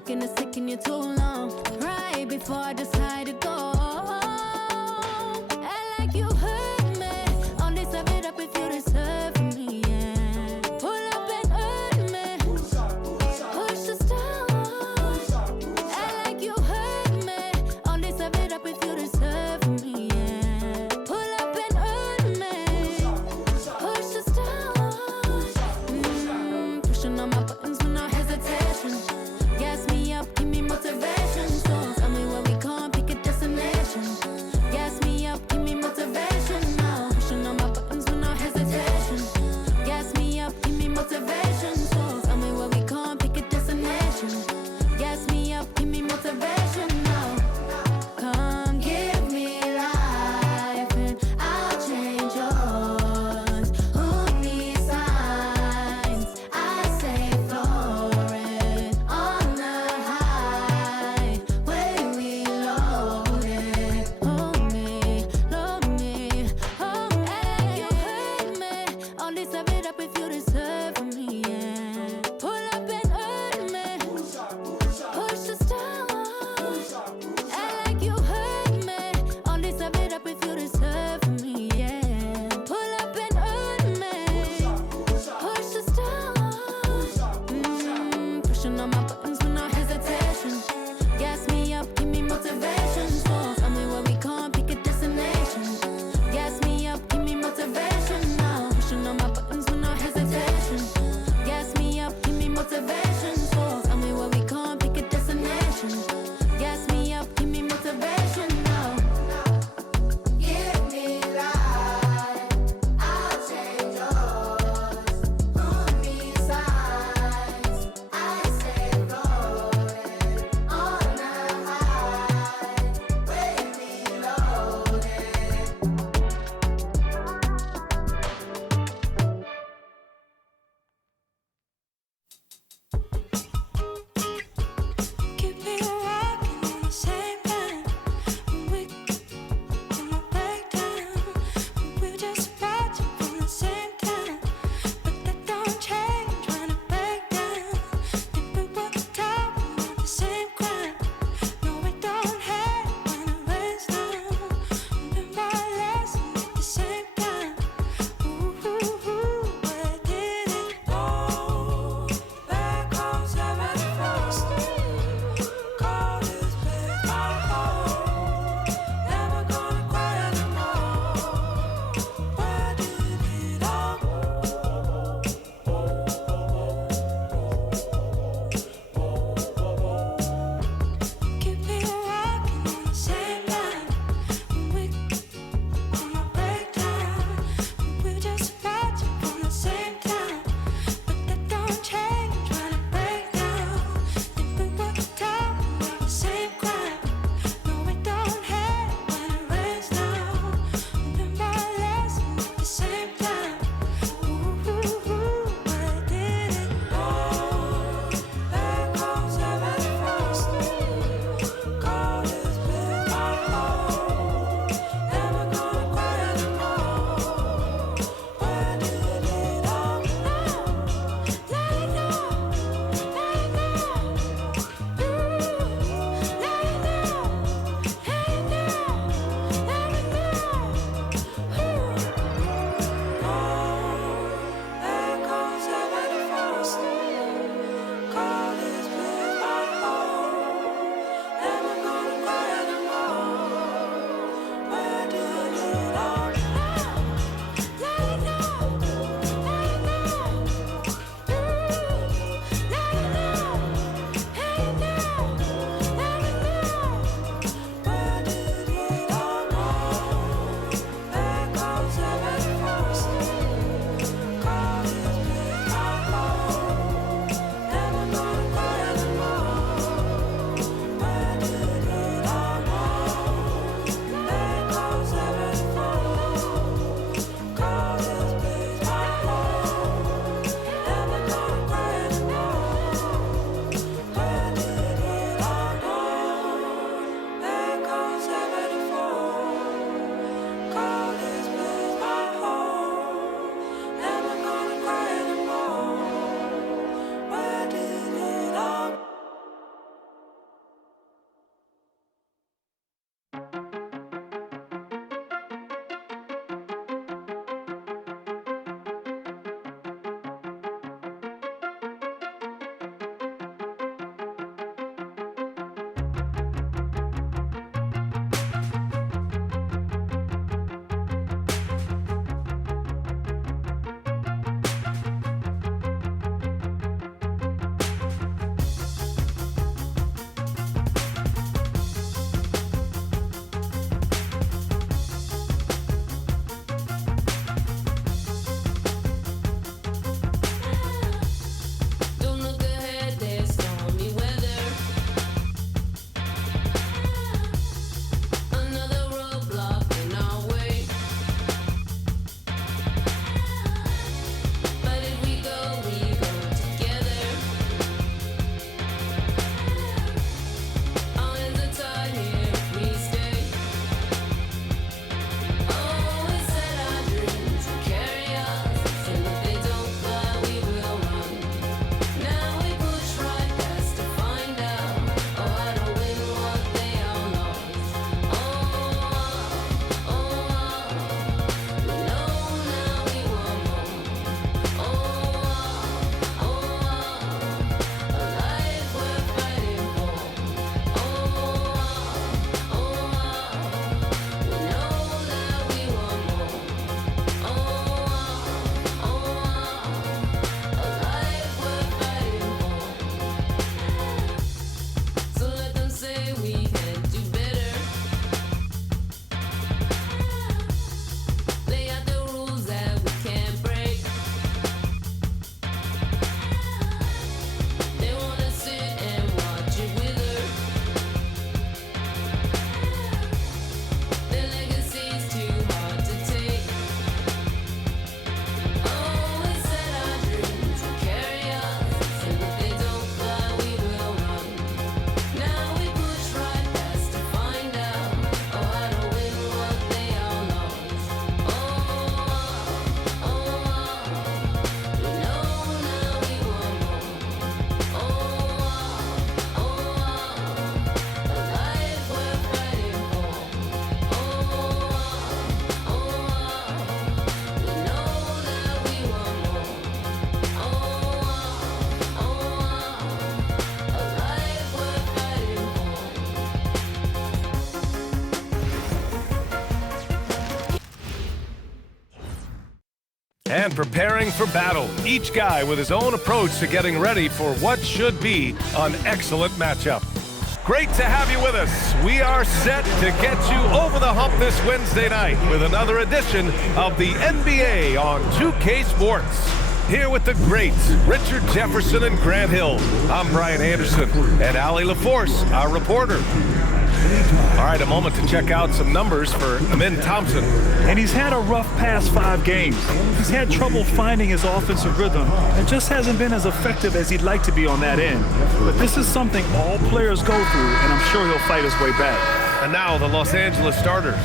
taking you too long. Right before I decide to go. Act like you heard me. Only serve it up if you deserve me, yeah. Pull up and hurt me. Push the stars. Act like you heard me. Only serve it up if you deserve me, yeah. Pull up and hurt me. Push the stars. Pushing on my buttons with no hesitation. Gas me up, give me motivation. So tell me where we going, pick a destination. Gas me up, give me motivation now. Pushing on my buttons with no hesitation. Gas me up, give me motivation. So tell me where we going, pick a destination. Gas me up, give me motivation now. Come give me life and I'll change yours. Who needs signs? I say floating on the highway we loaded. Hold me, hold me, hold me. Act like you hurt me. Only serve it up if you deserve me, yeah. Pull up and hurt me. Push the stars. Act like you hurt me. Only serve it up if you deserve me, yeah. Pull up and hurt me. Push the stars. Pushing on my buttons with no hesitation. Gas me up, give me motivation. So tell me where we going, pick a destination. Gas me up, give me motivation now. Pushing on my buttons with no hesitation. Gas me up, give me motivation. So tell me where we going, pick a destination. Gas me up, give me motivation now. Give me life, I'll change yours. Who needs signs? I say floating on the highway we loaded. and preparing for battle. Each guy with his own approach to getting ready for what should be an excellent matchup. Great to have you with us. We are set to get you over the hump this Wednesday night with another edition of the NBA on 2K Sports. Here with the greats, Richard Jefferson and Grant Hill. I'm Brian Anderson, and Allie LaForce, our reporter. All right, a moment to check out some numbers for Amin Thompson. And he's had a rough past 5 games. He's had trouble finding his offensive rhythm and just hasn't been as effective as he'd like to be on that end. But this is something all players go through, and I'm sure he'll fight his way back. And now the Los Angeles starters.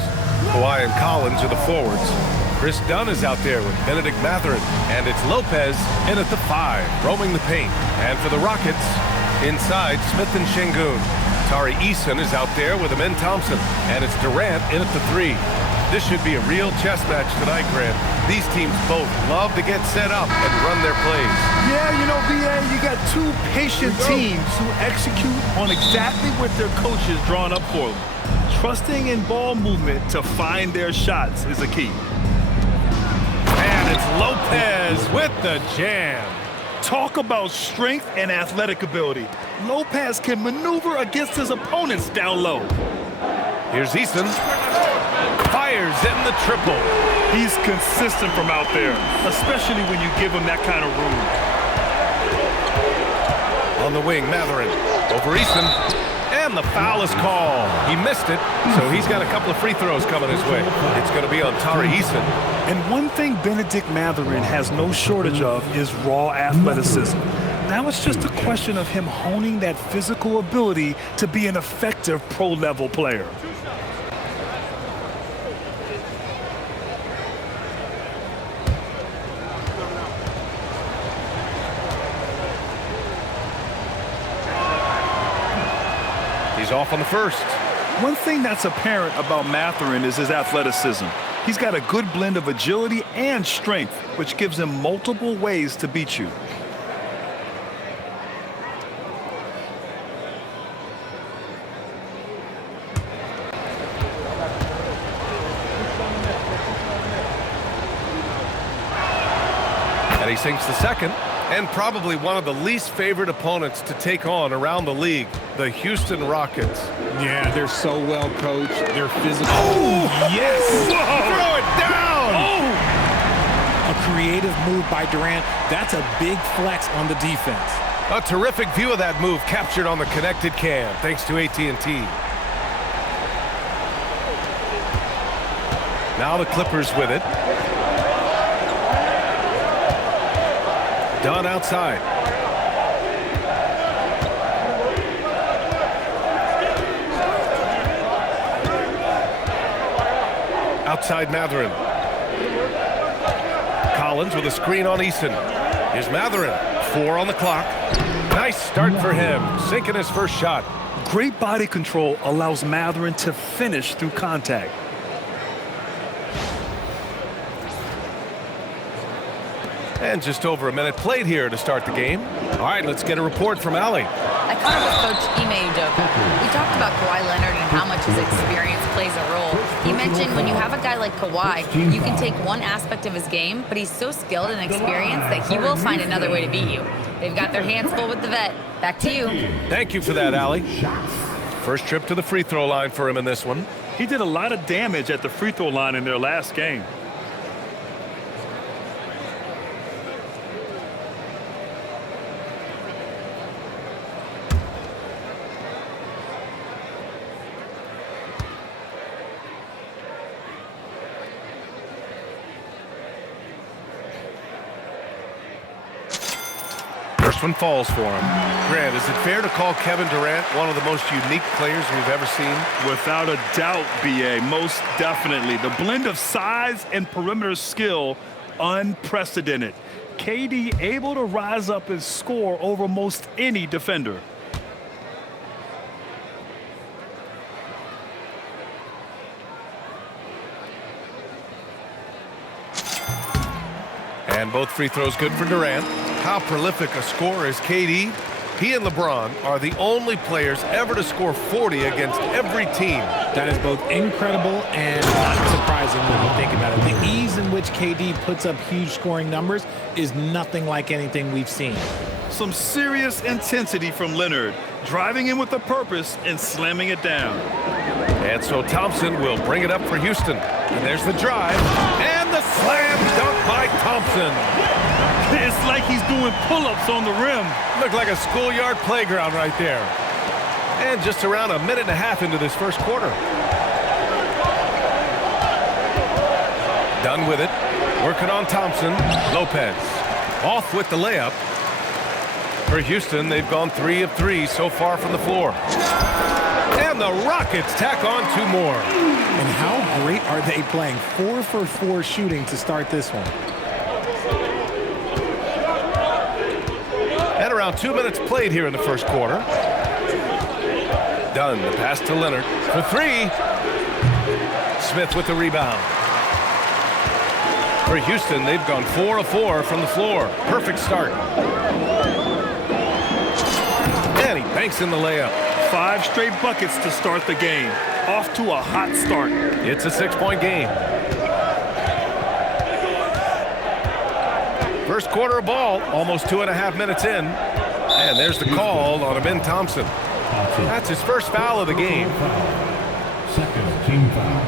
Kawhi and Collins are the forwards. Chris Dunn is out there with Benedict Mathurin, and it's Lopez in at the 5, roaming the paint. And for the Rockets, inside Smith and Şengün. Tari Eason is out there with Amin Thompson, and it's Durant in at the 3. This should be a real chess match tonight, Grant. These teams both love to get set up and run their plays. Yeah, you know, BA, you got 2 patient teams who execute on exactly what their coaches drawn up for them. Trusting in ball movement to find their shots is a key. And it's Lopez with the jam. Talk about strength and athletic ability. Lopez can maneuver against his opponents down low. Here's Eason. Fires in the triple. He's consistent from out there, especially when you give him that kind of room. On the wing, Mathurin. Over Eason. And the foul is called. He missed it, so he's got a couple of free throws coming his way. It's going to be on Tari Eason. And one thing Benedict Mathurin has no shortage of is raw athleticism. Now it's just a question of him honing that physical ability to be an effective pro-level player. He's off on the first. One thing that's apparent about Mathurin is his athleticism. He's got a good blend of agility and strength, which gives him multiple ways to beat you. And he sinks the second. And probably one of the least favorite opponents to take on around the league, the Houston Rockets. Yeah, they're so well coached. They're physical. Oh, yes! Whoa. Throw it down! Oh! A creative move by Durant. That's a big flex on the defense. A terrific view of that move captured on the connected cam, thanks to AT&T. Now the Clippers with it. Dunn outside. Outside Mathurin. Collins with a screen on Eason. Here's Mathurin. 4 on the clock. Nice start for him, sinking his first shot. Great body control allows Mathurin to finish through contact. And just over a minute played here to start the game. All right, let's get a report from Allie. I caught up with Coach Ime Udoka. We talked about Kawhi Leonard and how much his experience plays a role. He mentioned when you have a guy like Kawhi, you can take one aspect of his game, but he's so skilled and experienced that he will find another way to beat you. They've got their hands full with the vet. Back to you. Thank you for that, Allie. First trip to the free throw line for him in this one. He did a lot of damage at the free throw line in their last game. First one falls for him. Grant, is it fair to call Kevin Durant one of the most unique players we've ever seen? Without a doubt, BA, most definitely. The blend of size and perimeter skill, unprecedented. KD able to rise up and score over most any defender. And both free throws good for Durant. How prolific a scorer is KD? He and LeBron are the only players ever to score 40 against every team. That is both incredible and not surprising when you think about it. The ease in which KD puts up huge scoring numbers is nothing like anything we've seen. Some serious intensity from Leonard, driving in with a purpose and slamming it down. And so Thompson will bring it up for Houston. And there's the drive and the slam dunk by Thompson. It's like he's doing pull-ups on the rim. Looked like a schoolyard playground right there. And just around a minute and a half into this first quarter. Done with it. Working on Thompson. Lopez off with the layup. For Houston, they've gone 3 of 3 so far from the floor. And the Rockets tack on 2 more. And how great are they playing? 4 for 4 shooting to start this one. At around 2 minutes played here in the first quarter. Dunn, the pass to Leonard for 3. Smith with the rebound. For Houston, they've gone 4 of 4 from the floor. Perfect start. And he banks in the layup. 5 straight buckets to start the game. Off to a hot start. It's a 6-point game. First quarter of ball, almost 2.5 minutes in. And there's the call on Amin Thompson. That's his first foul of the game. Second team foul.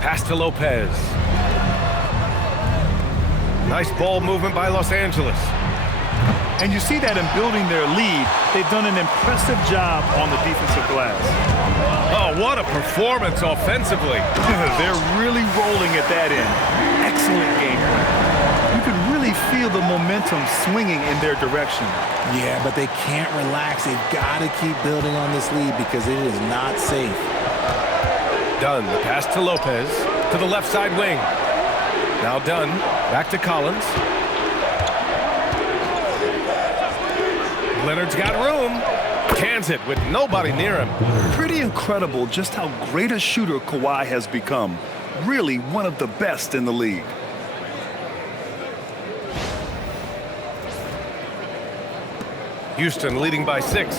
Pass to Lopez. Nice ball movement by Los Angeles. And you see that in building their lead, they've done an impressive job on the defensive glass. Oh, what a performance offensively. They're really rolling at that end. Excellent game plan. You can really feel the momentum swinging in their direction. Yeah, but they can't relax. They've got to keep building on this lead because it is not safe. Dunn, the pass to Lopez, to the left side wing. Now Dunn, back to Collins. Leonard's got room. Cans it with nobody near him. Pretty incredible just how great a shooter Kawhi has become. Really one of the best in the league. Houston leading by 6.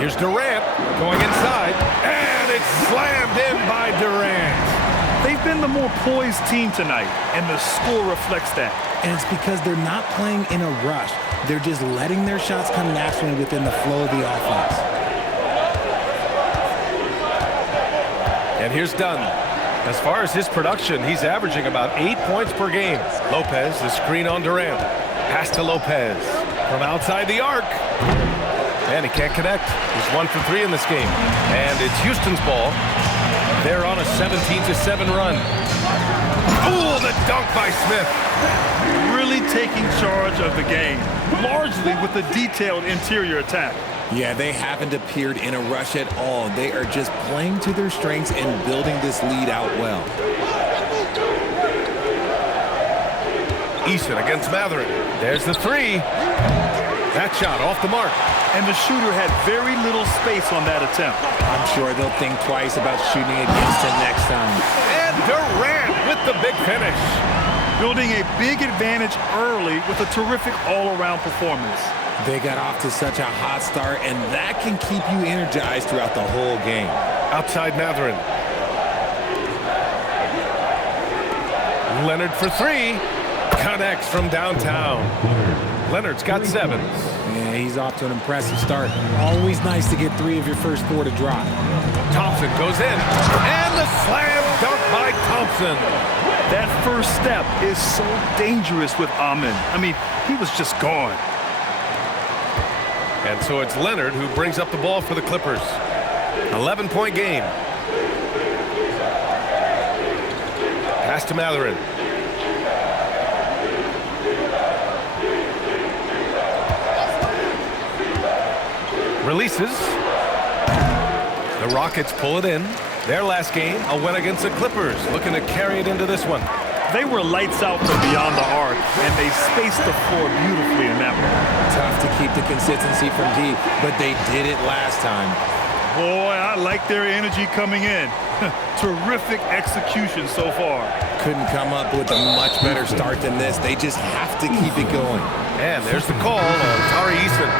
Here's Durant going inside. And it's slammed in by Durant. They've been the more poised team tonight, and the score reflects that. And it's because they're not playing in a rush. They're just letting their shots come naturally within the flow of the offense. And here's Dunn. As far as his production, he's averaging about 8 points per game. Lopez, the screen on Durant. Pass to Lopez from outside the arc. And he can't connect. He's 1 for 3 in this game. And it's Houston's ball. They're on a 17-7 run. Ooh, the dunk by Smith. Really taking charge of the game, largely with a detailed interior attack. Yeah, they haven't appeared in a rush at all. They are just playing to their strengths and building this lead out well. Eason against Matherin. There's the 3. That shot off the mark. And the shooter had very little space on that attempt. I'm sure they'll think twice about shooting against him next time. And Durant with the big finish. Building a big advantage early with a terrific all-around performance. They got off to such a hot start, and that can keep you energized throughout the whole game. Outside Matherin. Leonard for 3. Connects from downtown. Leonard's got 7. Yeah, he's off to an impressive start. Always nice to get 3 of your first 4 to drop. Thompson goes in. And the slam dunk by Thompson. That first step is so dangerous with Amin. I mean, he was just gone. And so it's Leonard who brings up the ball for the Clippers. 11-point game. Pass to Matherin. Releases. The Rockets pull it in. Their last game, a win against the Clippers, looking to carry it into this one. They were lights out from beyond the arc, and they spaced the floor beautifully in that one. Tough to keep the consistency from deep, but they did it last time. Boy, I like their energy coming in. Terrific execution so far. Couldn't come up with a much better start than this. They just have to keep it going. And there's the call on Tari Eason.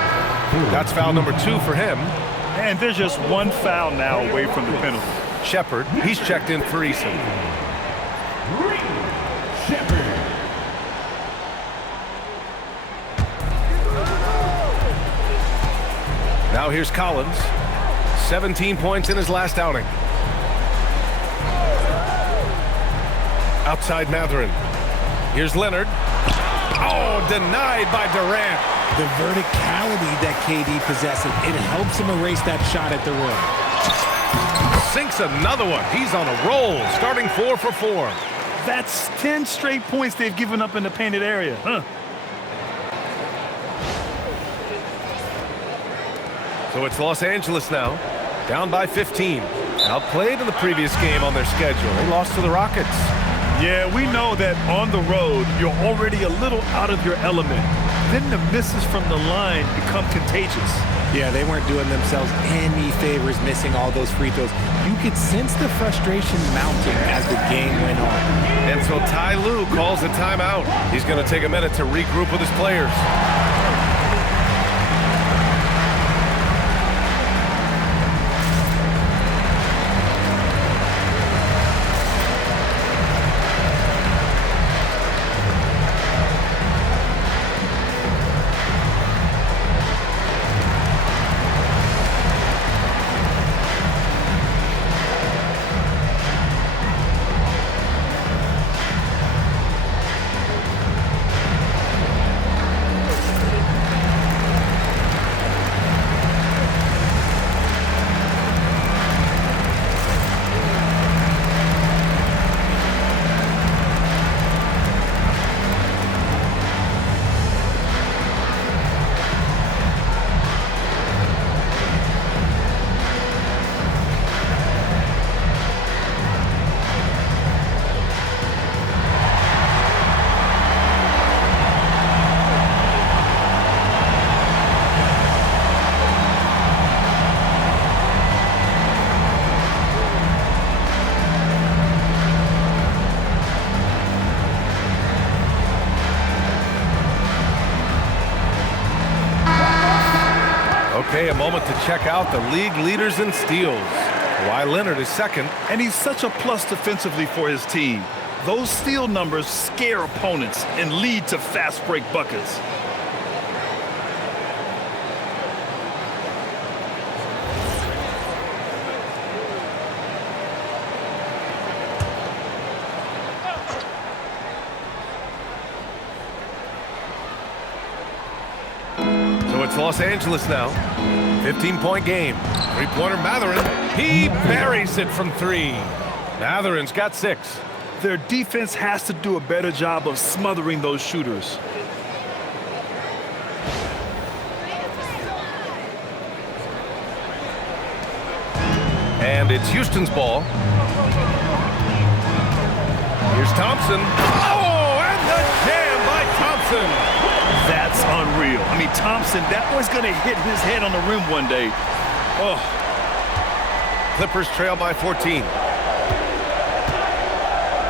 That's foul number 2 for him. And there's just one foul now away from the penalty. Shepard, he's checked in for Eason. Now here's Collins. 17 points in his last outing. Outside Mathurin. Here's Leonard. Oh, denied by Durant. The verticality that KD possesses, it helps him erase that shot at the rim. Sinks another one. He's on a roll, starting 4 for 4. That's 10 straight points they've given up in the painted area. So it's Los Angeles now, down by 15. Outplayed in the previous game on their schedule. They lost to the Rockets. Yeah, we know that on the road, you're already a little out of your element. Then the misses from the line become contagious. Yeah, they weren't doing themselves any favors missing all those free throws. You could sense the frustration mounting as the game went on. And so Ty Lue calls a timeout. He's going to take a minute to regroup with his players. Okay, a moment to check out the league leaders in steals. Kawhi Leonard is second. And he's such a plus defensively for his team. Those steal numbers scare opponents and lead to fast break buckets. So it's Los Angeles now. 15-point game. Three-pointer Mathurin. He buries it from 3. Mathurin's got 6. Their defense has to do a better job of smothering those shooters. And it's Houston's ball. Here's Thompson. Oh, and the jam by Thompson. That's unreal. I mean, Thompson, that boy's going to hit his head on the rim one day. Oh. Clippers trail by 14.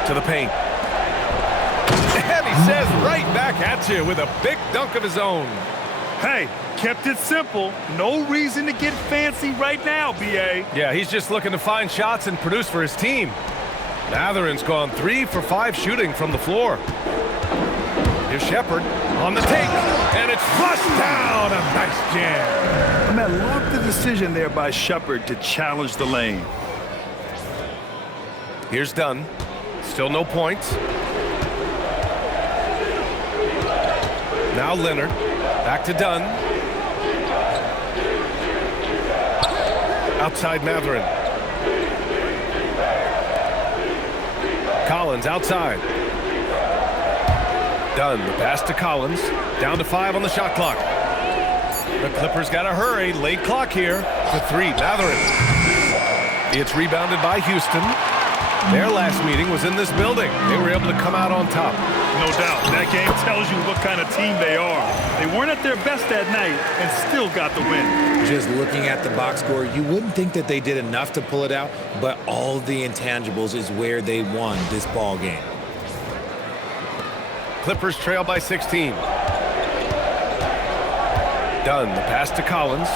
To the paint. And he says right back at you with a big dunk of his own. Hey, kept it simple. No reason to get fancy right now, B.A. Yeah, he's just looking to find shots and produce for his team. Mathurin's gone 3 for 5 shooting from the floor. Here's Shepard on the take, and it's flushed down. A nice jam. Man, love the decision there by Shepard to challenge the lane. Here's Dunn. Still no points. Now Leonard. Back to Dunn. Outside Mathurin. Collins outside. Dunn, the pass to Collins. Down to 5 on the shot clock. The Clippers got to hurry. Late clock here. To 3, Mathurin. It's rebounded by Houston. Their last meeting was in this building. They were able to come out on top. No doubt. That game tells you what kind of team they are. They weren't at their best that night and still got the win. Just looking at the box score, you wouldn't think that they did enough to pull it out, but all the intangibles is where they won this ball game. Clippers trail by 16. Dunn, the pass to Collins.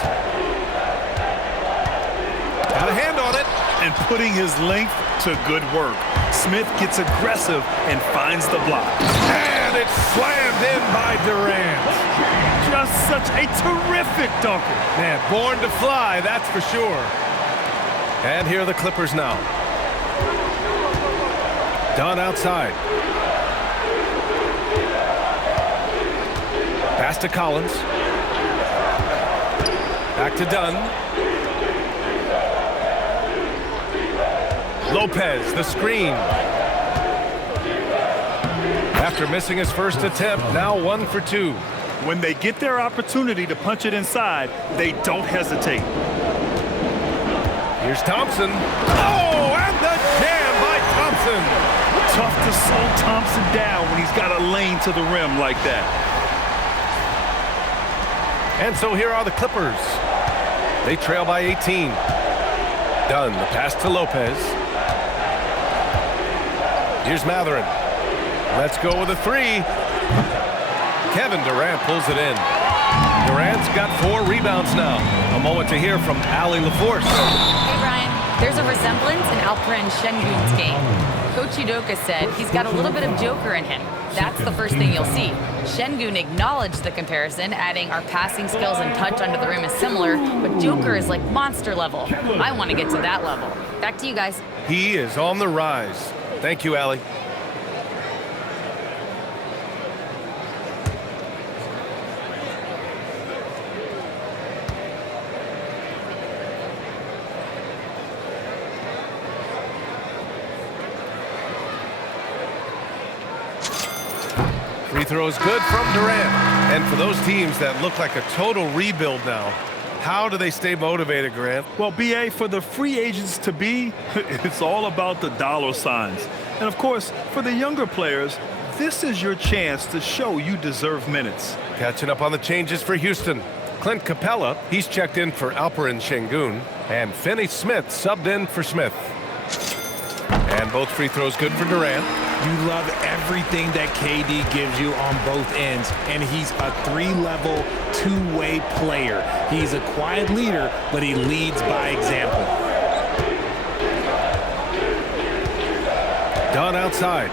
Got a hand on it. And putting his length to good work. Smith gets aggressive and finds the block. And it's slammed in by Durant. Just such a terrific dunker. Man, born to fly, that's for sure. And here are the Clippers now. Dunn outside. Pass to Collins. Back to Dunn. Lopez, the screen. After missing his first attempt, now 1 for 2. When they get their opportunity to punch it inside, they don't hesitate. Here's Thompson. Oh, and the jam by Thompson. Tough to slow Thompson down when he's got a lane to the rim like that. And so here are the Clippers. They trail by 18. Dunn, the pass to Lopez. Here's Matherin. Let's go with a 3. Kevin Durant pulls it in. Durant's got 4 rebounds now. A moment to hear from Allie LaForce. Hey, Brian. There's a resemblance in Alperen Şengün's game. Coach Udoka said he's got a little bit of Joker in him. That's the first thing you'll see. Şengün acknowledged the comparison, adding our passing skills and touch under the rim is similar, but Joker is like monster level. I want to get to that level. Back to you guys. He is on the rise. Thank you, Allie. Free throw is good from Durant. And for those teams that look like a total rebuild now, how do they stay motivated, Grant? Well, B.A., for the free agents to be, it's all about the dollar signs. And, of course, for the younger players, this is your chance to show you deserve minutes. Catching up on the changes for Houston. Clint Capella, he's checked in for Alperen Şengün. And Finney Smith subbed in for Smith. And both free throws good for Durant. You love everything that KD gives you on both ends, and he's a 3-level, 2-way player. He's a quiet leader, but he leads by example. Dunn outside.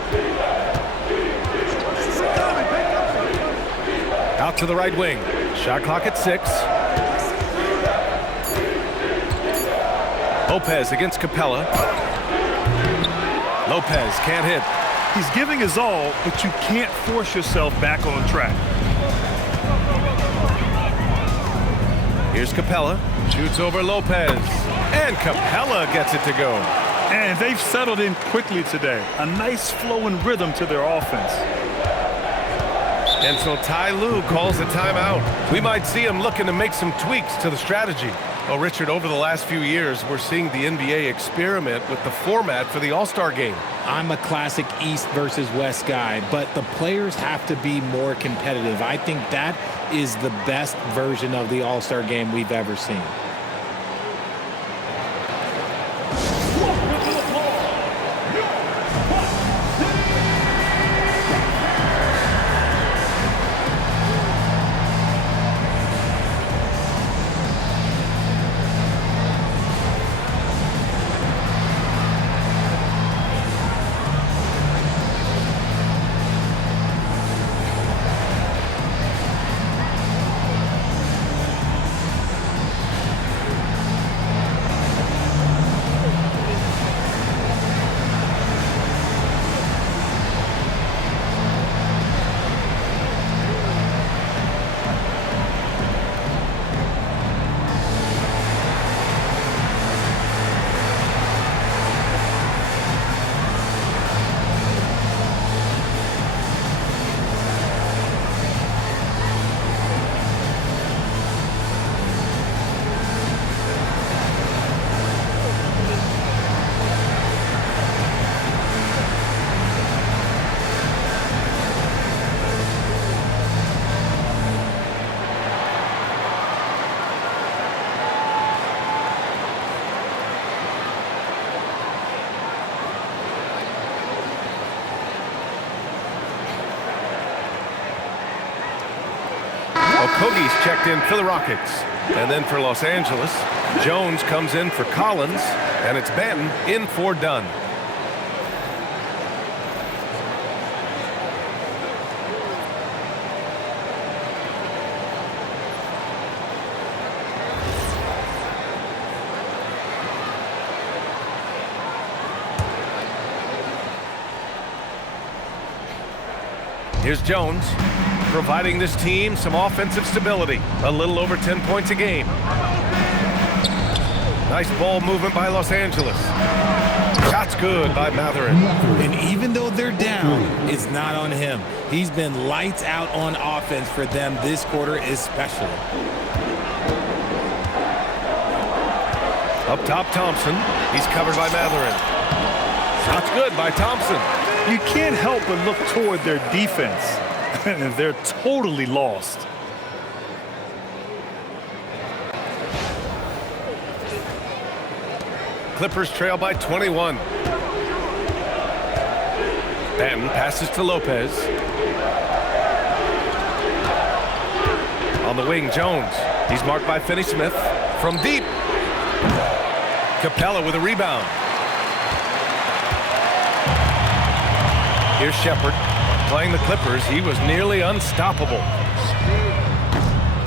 Out to the right wing. Shot clock at 6. Lopez against Capella. Lopez can't hit. He's giving his all, but you can't force yourself back on track. Here's Capella. Shoots over Lopez. And Capella gets it to go. And they've settled in quickly today. A nice flow and rhythm to their offense. And so Ty Lue calls a timeout. We might see him looking to make some tweaks to the strategy. Oh, Richard, over the last few years, we're seeing the NBA experiment with the format for the All-Star game. I'm a classic East versus West guy, but the players have to be more competitive. I think that is the best version of the All-Star game we've ever seen. Okogie's checked in for the Rockets. And then for Los Angeles, Jones comes in for Collins, and it's Benton in for Dunn. Here's Jones, providing this team some offensive stability. A little over 10 points a game. Nice ball movement by Los Angeles. Shot's good by Matherin. And even though they're down, it's not on him. He's been lights out on offense for them this quarter especially. Up top, Thompson. He's covered by Matherin. Shot's good by Thompson. You can't help but look toward their defense. They're totally lost. Clippers trail by 21. Benton passes to Lopez. On the wing, Jones. He's marked by Finney-Smith. From deep. Capella with a rebound. Here's Shepherd. Playing the Clippers, he was nearly unstoppable.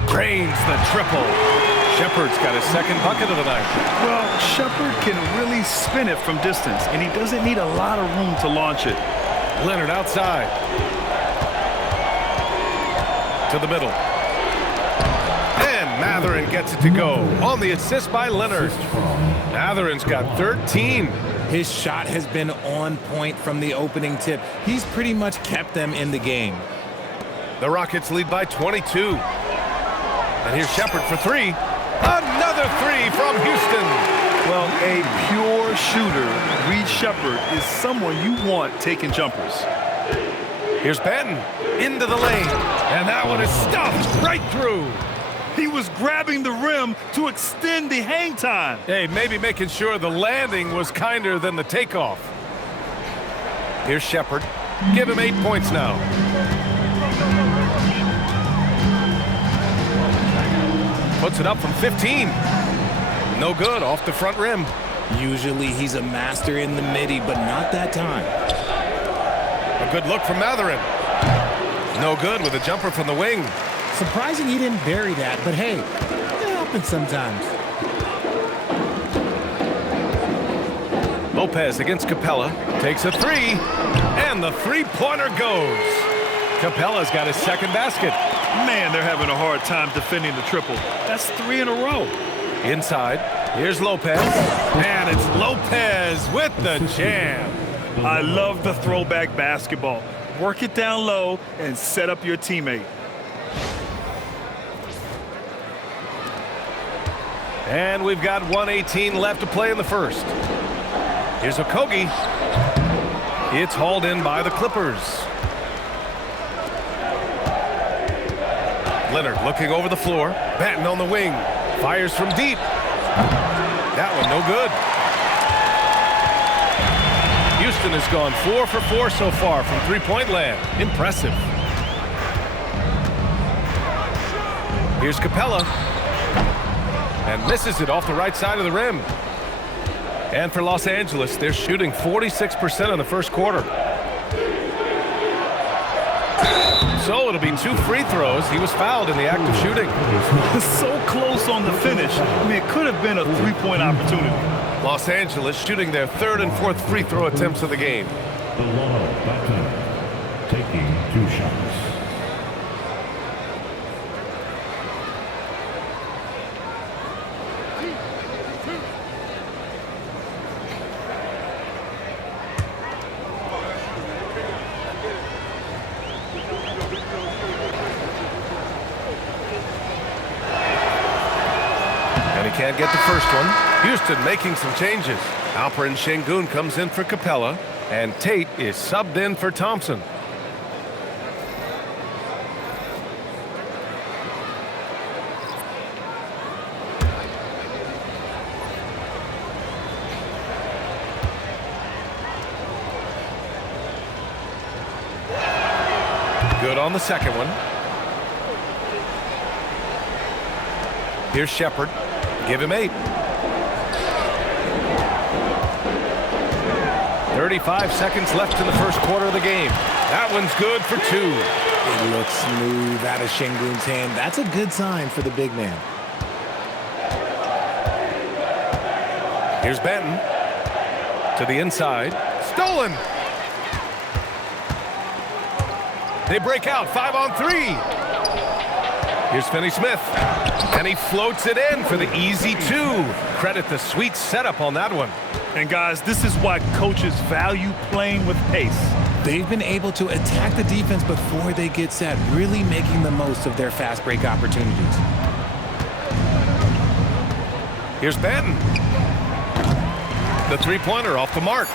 Drains the triple. Shepherd's got his second bucket of the night. Well, Shepherd can really spin it from distance, and he doesn't need a lot of room to launch it. Leonard outside. To the middle. And Matherin gets it to go on the assist by Leonard. Matherin's got 13. His shot has been on point from the opening tip. He's pretty much kept them in the game. The Rockets lead by 22. And here's Shepherd for three. Another three from Houston. Well, a pure shooter, Reed Shepherd, is someone you want taking jumpers. Here's Benton into the lane. And that one is stuffed right through. He was grabbing the rim to extend the hang time. Hey, maybe making sure the landing was kinder than the takeoff. Here's Shepherd. Give him 8 points now. Puts it up from 15. No good, off the front rim. Usually he's a master in the midi, but not that time. A good look from Matherin. No good with a jumper from the wing. Surprising he didn't bury that, but hey, it happens sometimes. Lopez against Capella. Takes a three. And the three-pointer goes. Capella's got his second basket. Man, they're having a hard time defending the triple. That's 3 in a row. Inside, here's Lopez. And it's Lopez with the jam. I love the throwback basketball. Work it down low and set up your teammate. And we've got 1:18 left to play in the first. Here's Okogie. It's hauled in by the Clippers. Leonard looking over the floor. Benton on the wing. Fires from deep. That one no good. Houston has gone 4 for 4 so far from three-point land. Impressive. Here's Capella. And misses it off the right side of the rim. And for Los Angeles, they're shooting 46% in the first quarter. So it'll be 2 free throws. He was fouled in the act of shooting. So close on the finish. I mean, it could have been a three-point opportunity. Los Angeles shooting their 3rd and 4th free throw attempts of the game. Taking 2 shots. Can't get the first one. Houston making some changes. Alperen Şengün comes in for Capella, and Tate is subbed in for Thompson. Good on the second one. Here's Shepherd. Give him 8. 35 seconds left in the first quarter of the game. That one's good for 2. It looks smooth out of Şengün's hand. That's a good sign for the big man. Here's Benton. To the inside. Stolen. They break out 5-on-3. Here's Finney-Smith. And he floats it in for the easy 2. Credit the sweet setup on that one. And guys, this is why coaches value playing with pace. They've been able to attack the defense before they get set, really making the most of their fast break opportunities. Here's Benton. The three-pointer off the mark.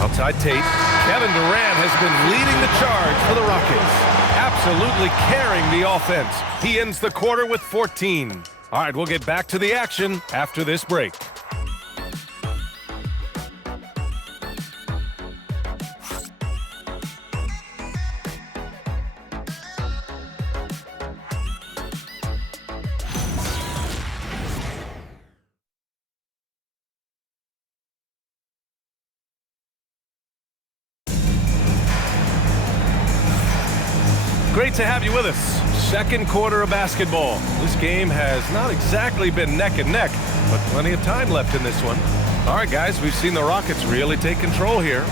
Outside Tate. Kevin Durant has been leading the charge for the Rockets. Absolutely carrying the offense. He ends the quarter with 14. All right, we'll get back to the action after this break. Great to have you with us. Second quarter of basketball. This game has not exactly been neck and neck, but plenty of time left in this one. All right, guys, we've seen the Rockets really take control here.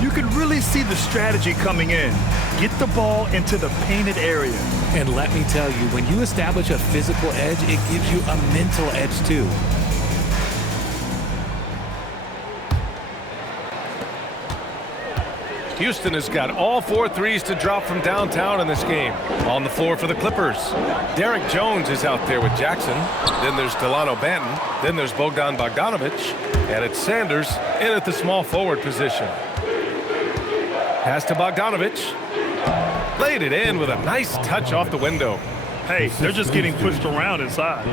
You can really see the strategy coming in. Get the ball into the painted area. And let me tell you, when you establish a physical edge, it gives you a mental edge too. Houston has got all 4 threes to drop from downtown in this game. On the floor for the Clippers. Derek Jones is out there with Jackson. Then there's Delano Banton. Then there's Bogdan Bogdanovic. And it's Sanders in at the small forward position. Pass to Bogdanovic. Laid it in with a nice touch off the window. Hey, they're just getting pushed around inside.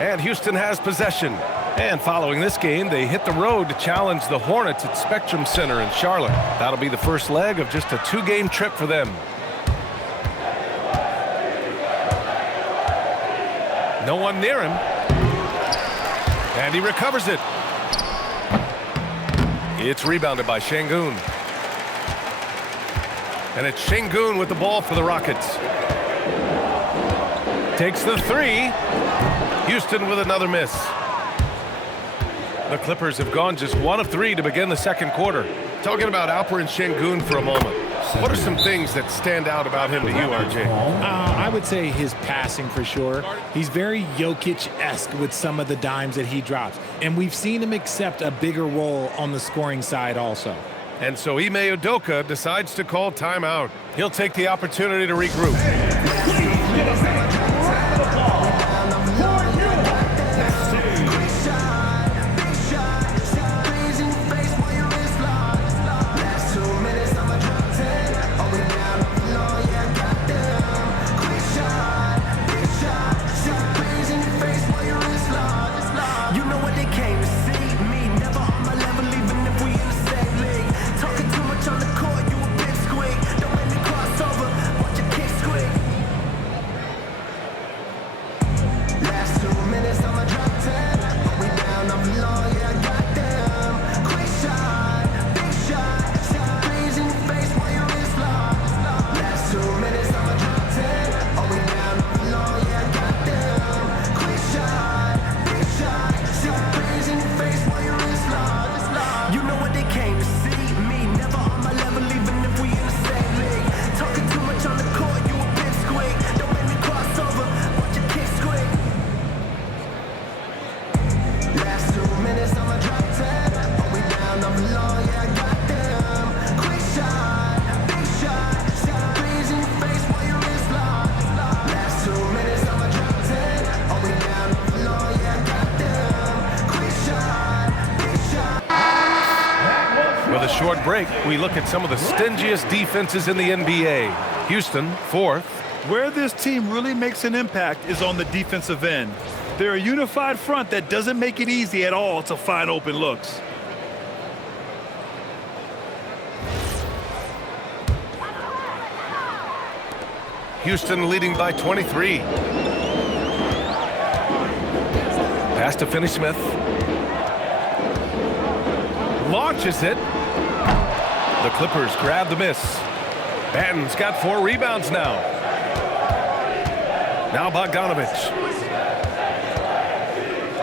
And Houston has possession. And following this game, they hit the road to challenge the Hornets at Spectrum Center in Charlotte. That'll be the first leg of just a 2-game trip for them. No one near him. And he recovers it. It's rebounded by Şengün. And it's Şengün with the ball for the Rockets. Takes the 3. Houston with another miss. The Clippers have gone just 1 of 3 to begin the second quarter. Talking about Alperen Şengün for a moment. What are some things that stand out about him to you, RJ? I would say his passing for sure. He's very Jokic-esque with some of the dimes that he drops. And we've seen him accept a bigger role on the scoring side also. And so Ime Udoka decides to call timeout. He'll take the opportunity to regroup. Short break, we look at some of the stingiest defenses in the NBA. Houston, 4th. Where this team really makes an impact is on the defensive end. They're a unified front that doesn't make it easy at all to find open looks. Houston leading by 23. Pass to Finney-Smith. Launches it. The Clippers grab the miss. Banton's got 4 rebounds now. Now Bogdanovich.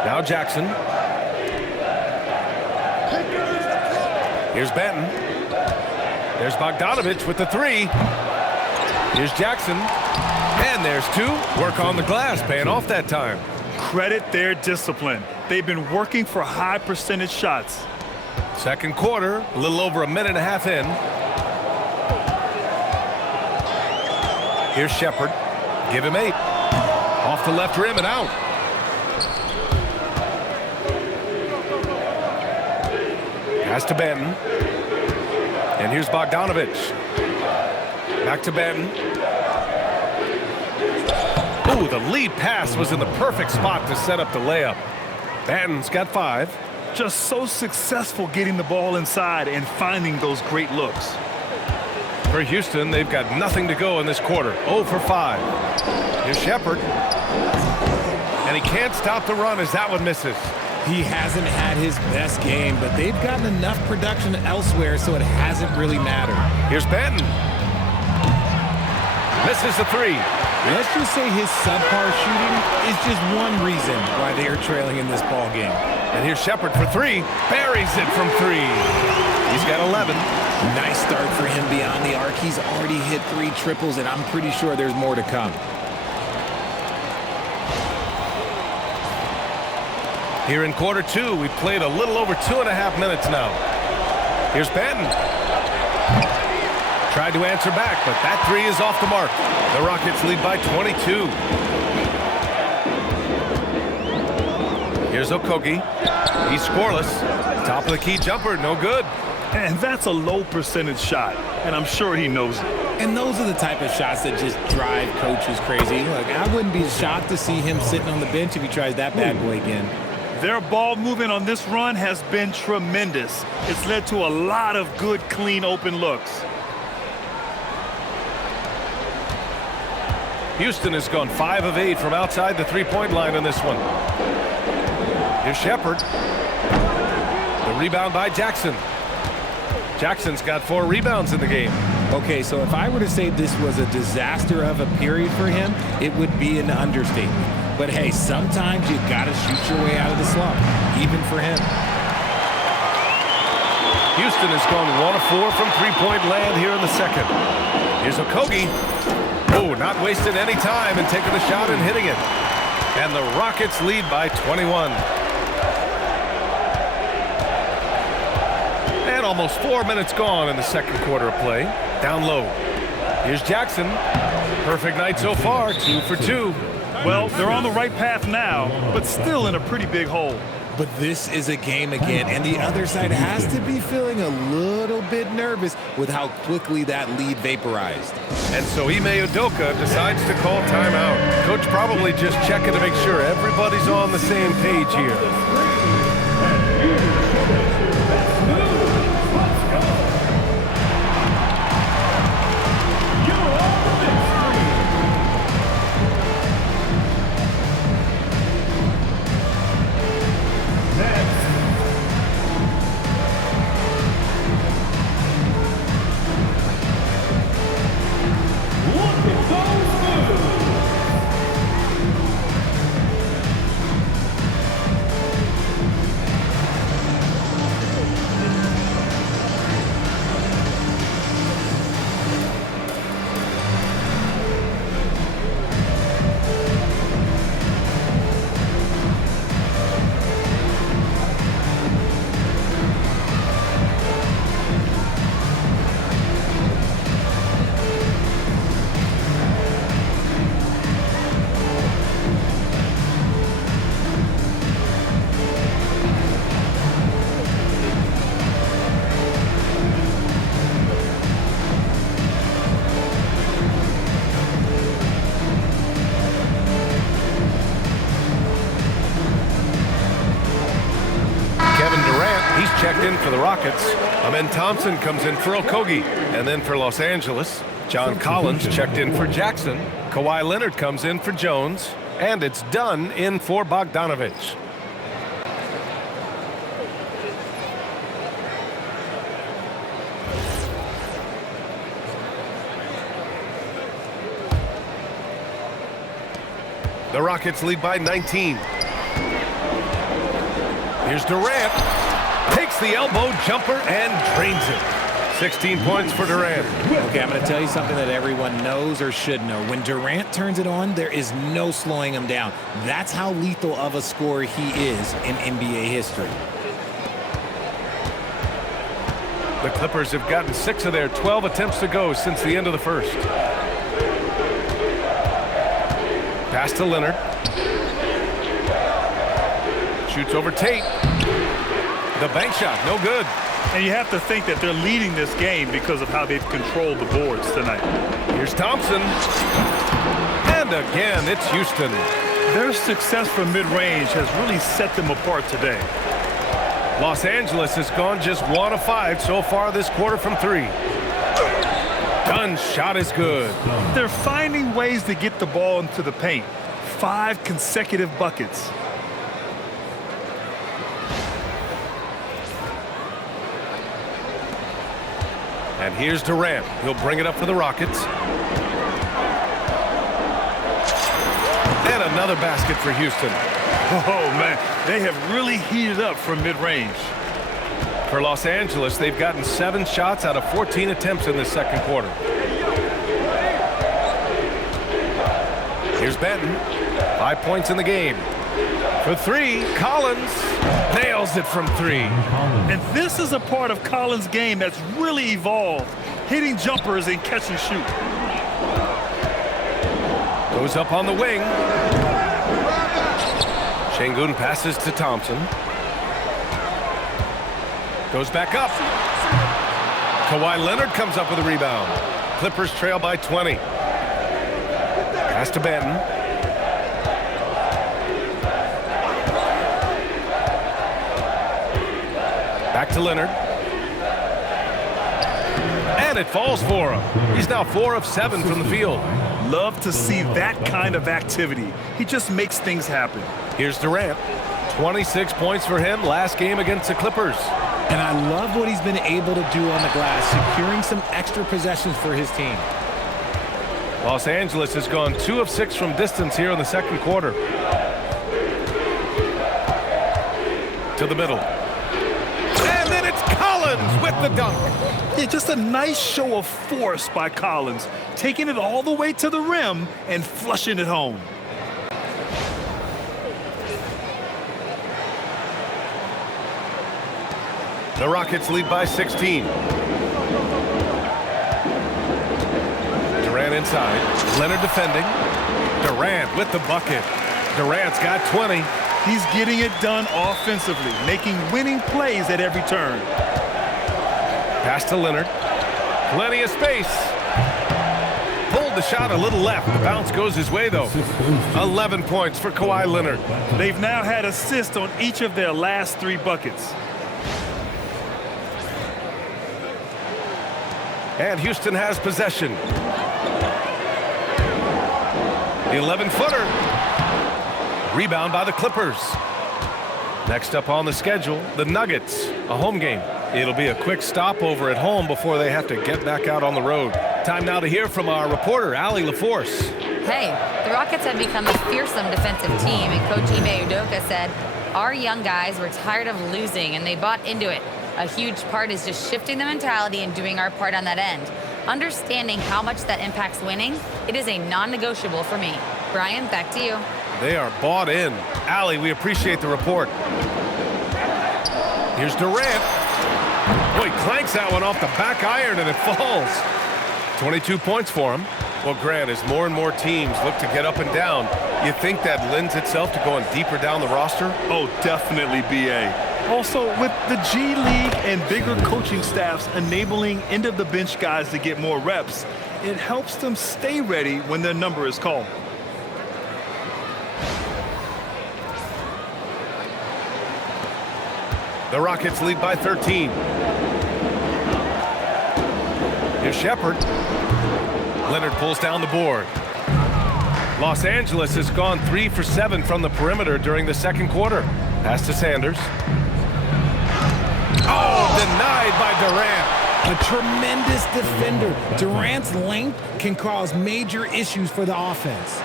Now Jackson. Here's Banton. There's Bogdanovich with the 3. Here's Jackson. And there's 2. Work on the glass, paying off that time. Credit their discipline. They've been working for high percentage shots. Second quarter, a little over a minute and a half in. Here's Shepherd. Give him 8. Off the left rim and out. Pass to Banton. And here's Bogdanovich. Back to Banton. Oh, the lead pass was in the perfect spot to set up the layup. Banton's got 5. Just so successful getting the ball inside and finding those great looks. For Houston, they've got nothing to go in this quarter. 0 for 5. Here's Shepherd. And he can't stop the run as that one misses. He hasn't had his best game, but they've gotten enough production elsewhere, so it hasn't really mattered. Here's Banton. Misses the 3. Let's just say his subpar shooting is just one reason why they are trailing in this ball game. And here's Shepherd for 3. Buries it from 3. He's got 11. Nice start for him beyond the arc. He's already hit 3 triples, and I'm pretty sure there's more to come. Here in quarter 2, we've played a little over 2.5 minutes now. Here's Banton. Tried to answer back, but that 3 is off the mark. The Rockets lead by 22. Here's Okogie. He's scoreless. Top of the key jumper, no good. And that's a low percentage shot, and I'm sure he knows it. And those are the type of shots that just drive coaches crazy. Look, I wouldn't be shocked to see him sitting on the bench if he tries that bad boy again. Their ball movement on this run has been tremendous. It's led to a lot of good, clean, open looks. Houston has gone 5 of 8 from outside the three-point line on this one. Here's Shepherd. The rebound by Jackson. Jackson's got 4 rebounds in the game. Okay, so if I were to say this was a disaster of a period for him, it would be an understatement. But hey, sometimes you gotta shoot your way out of the slump, even for him. Houston has gone 1 of 4 from three-point land here in the second. Here's Okogie. Oh, not wasting any time and taking the shot and hitting it. And the Rockets lead by 21. And almost 4 minutes gone in the second quarter of play. Down low. Here's Jackson. Perfect night so far, 2 for 2. Well, they're on the right path now, but still in a pretty big hole. But this is a game again, and the other side has to be feeling a little bit nervous with how quickly that lead vaporized. And so Ime Udoka decides to call timeout. Coach probably just checking to make sure everybody's on the same page here. checked in for the Rockets. Amen Thompson comes in for Okogie. And then for Los Angeles, John Collins checked in for Jackson. Kawhi Leonard comes in for Jones. And it's Dunn in for Bogdanovich. The Rockets lead by 19. Here's Durant. Takes the elbow jumper and drains it. 16 points for Durant. Okay, I'm going to tell you something that everyone knows or should know. When Durant turns it on, there is no slowing him down. That's how lethal of a scorer he is in NBA history. The Clippers have gotten 6 of their 12 attempts to go since the end of the first. Pass to Leonard. Shoots over Tate. The bank shot, no good. And you have to think that they're leading this game because of how they've controlled the boards tonight. Here's Thompson. And again, it's Houston. Their success from mid-range has really set them apart today. Los Angeles has gone just 1 of 5 so far this quarter from 3. Dunn's shot is good. They're finding ways to get the ball into the paint. 5 consecutive buckets. And here's Durant. He'll bring it up for the Rockets. And another basket for Houston. Oh, man. They have really heated up from mid-range. For Los Angeles, they've gotten 7 shots out of 14 attempts in the second quarter. Here's Benton. 5 points in the game. For 3, Collins nails it from 3. And this is a part of Collins' game that's really evolved, hitting jumpers and catch and shoot. Goes up on the wing. Şengün passes to Thompson. Goes back up. Kawhi Leonard comes up with a rebound. Clippers trail by 20. Pass to Benton. Back to Leonard. And it falls for him. He's now 4 of 7 from the field. Love to see that kind of activity. He just makes things happen. Here's Durant. 26 points for him last game against the Clippers. And I love what he's been able to do on the glass, securing some extra possessions for his team. Los Angeles has gone 2 of 6 from distance here in the second quarter. To the middle. And then it's Collins with the dunk. Yeah, just a nice show of force by Collins, taking it all the way to the rim and flushing it home. The Rockets lead by 16. Durant inside. Leonard defending. Durant with the bucket. Durant's got 20. He's getting it done offensively, making winning plays at every turn. Pass to Leonard. Plenty of space. Pulled the shot a little left. The bounce goes his way, though. 11 points for Kawhi Leonard. They've now had assists on each of their last 3 buckets. And Houston has possession. The 11-footer. Rebound by the Clippers. Next up on the schedule, the Nuggets, a home game. It'll be a quick stopover at home before they have to get back out on the road. Time now to hear from our reporter, Allie LaForce. Hey, the Rockets have become a fearsome defensive team, and Coach Ime Udoka said, our young guys were tired of losing, and they bought into it. A huge part is just shifting the mentality and doing our part on that end. Understanding how much that impacts winning, it is a non-negotiable for me. Brian, back to you. They are bought in. Allie, we appreciate the report. Here's Durant. Boy, he clanks that one off the back iron and it falls. 22 points for him. Well, Grant, as more and more teams look to get up and down, you think that lends itself to going deeper down the roster? Oh, definitely, B.A. Also, with the G League and bigger coaching staffs enabling end-of-the-bench guys to get more reps, it helps them stay ready when their number is called. The Rockets lead by 13. Here's Shepherd. Leonard pulls down the board. Los Angeles has gone 3 for 7 from the perimeter during the second quarter. Pass to Sanders. Oh, denied by Durant. A tremendous defender. Durant's length can cause major issues for the offense.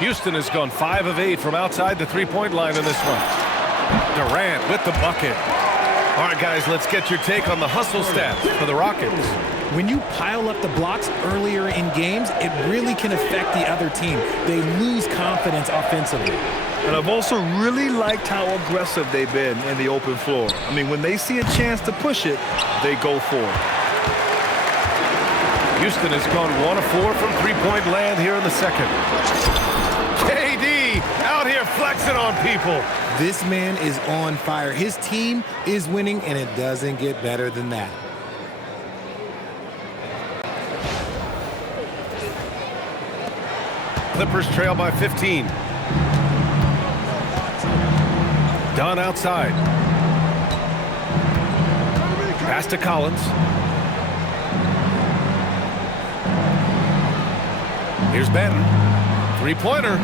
Houston has gone 5 of 8 from outside the three-point line in this one. Durant with the bucket. All right, guys, let's get your take on the hustle stats for the Rockets. When you pile up the blocks earlier in games, it really can affect the other team. They lose confidence offensively. And I've also really liked how aggressive they've been in the open floor. I mean, when they see a chance to push it, they go for it. Houston has gone 1 of 4 from three-point land here in the second. KD out here flexing on people. This man is on fire. His team is winning, and it doesn't get better than that. Clippers trail by 15. Dunn outside. Pass to Collins. Here's Benton. Three-pointer.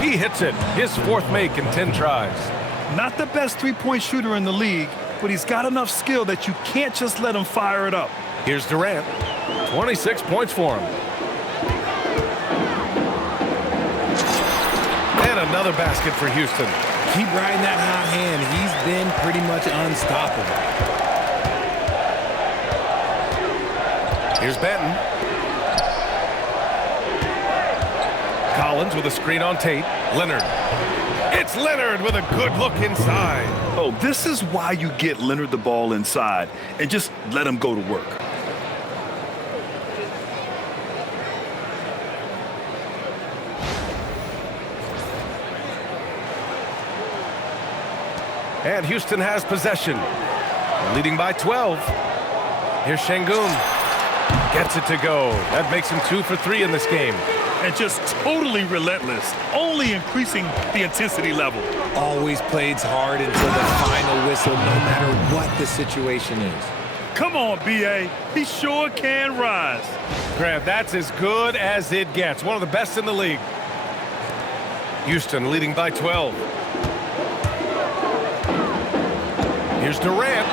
He hits it. His fourth make in 10 tries. Not the best three-point shooter in the league, but he's got enough skill that you can't just let him fire it up. Here's Durant. 26 points for him. And another basket for Houston. Keep riding that hot hand. He's been pretty much unstoppable. Here's Benton. Collins with a screen on Tate. Leonard. It's Leonard with a good look inside. Oh, this is why you get Leonard the ball inside and just let him go to work. And Houston has possession. Leading by 12. Here's Şengün. Gets it to go. That makes him 2 for 3 in this game. And just totally relentless, only increasing the intensity level. Always plays hard until the final whistle, no matter what the situation is. Come on, B.A. He sure can rise. Grant, that's as good as it gets. One of the best in the league. Houston leading by 12. Here's Durant.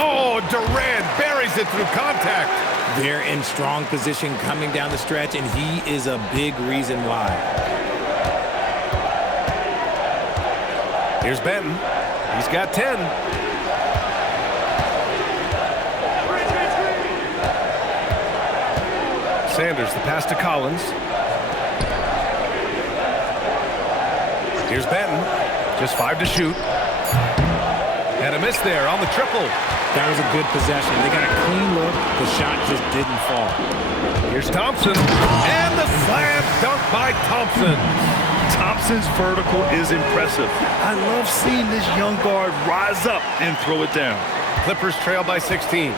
Oh, Durant buries it through contact. They're in strong position coming down the stretch, and he is a big reason why. Here's Benton. He's got 10. Sanders, the pass to Collins. Here's Benton. Just 5 to shoot. And a miss there on the triple. That was a good possession. They got a clean look. The shot just didn't fall. Here's Thompson. And the slam dunk by Thompson. Thompson's vertical is impressive. I love seeing this young guard rise up and throw it down. Clippers trail by 16.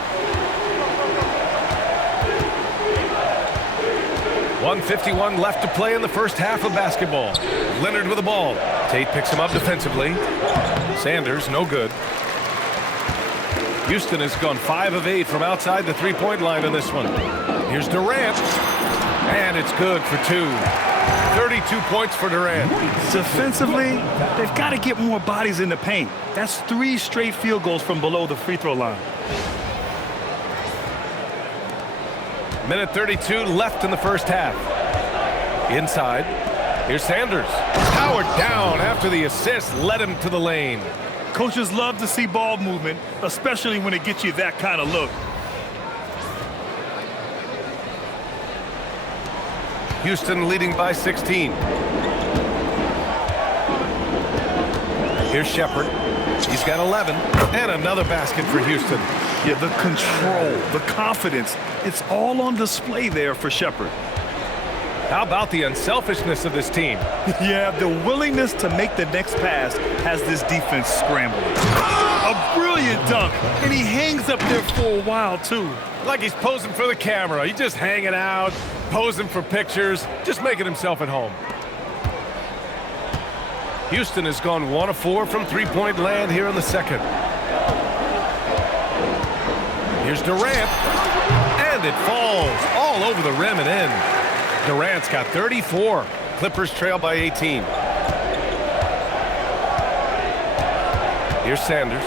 1:51 left to play in the first half of basketball. Leonard with the ball. Tate picks him up defensively. Sanders, no good. Houston has gone 5 of 8 from outside the three-point line in this one. Here's Durant. And it's good for 2. 32 points for Durant. Defensively, they've got to get more bodies in the paint. That's 3 straight field goals from below the free throw line. Minute 32 left in the first half. Inside. Here's Sanders. Powered down after the assist led him to the lane. Coaches love to see ball movement, especially when it gets you that kind of look. Houston leading by 16. Here's Shepherd. He's got 11. And another basket for Houston. Yeah, the control, the confidence, it's all on display there for Shepherd. How about the unselfishness of this team? Yeah, the willingness to make the next pass has this defense scrambling. A brilliant dunk, and he hangs up there for a while, too. Like he's posing for the camera. He's just hanging out, posing for pictures, just making himself at home. Houston has gone 1 of 4 from three-point land here in the second. Here's Durant, and it falls all over the rim and in. Durant's got 34. Clippers trail by 18. Here's Sanders.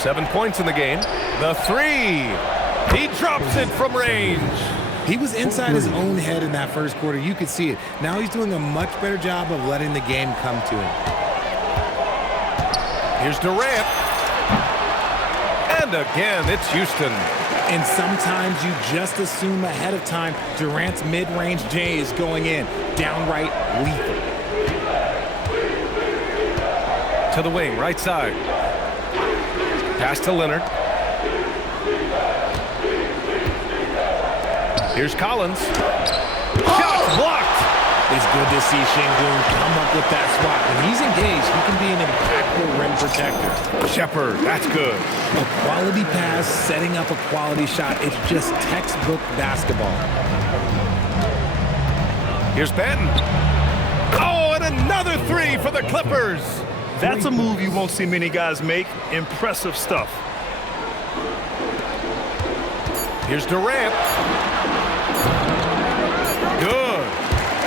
7 points in the game. The three. He drops it from range. He was inside his own head in that first quarter. You could see it. Now he's doing a much better job of letting the game come to him. Here's Durant. And again, it's Houston. And sometimes you just assume ahead of time Durant's mid-range J is going in. Downright lethal. To the wing, right side. Pass to Leonard. Here's Collins. Shot blocked. It's good to see Şengün come up with that swat. When he's engaged, he can be an impactful rim protector. Shepard, that's good. A quality pass, setting up a quality shot. It's just textbook basketball. Here's Benton. Oh, and another three for the Clippers. That's a move you won't see many guys make. Impressive stuff. Here's Durant. Good.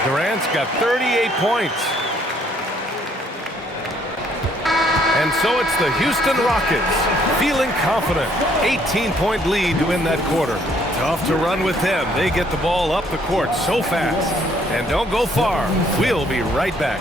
Durant's got 38 points. And so it's the Houston Rockets feeling confident. 18-point lead to win that quarter. Tough to run with them. They get the ball up the court so fast. And don't go far. We'll be right back.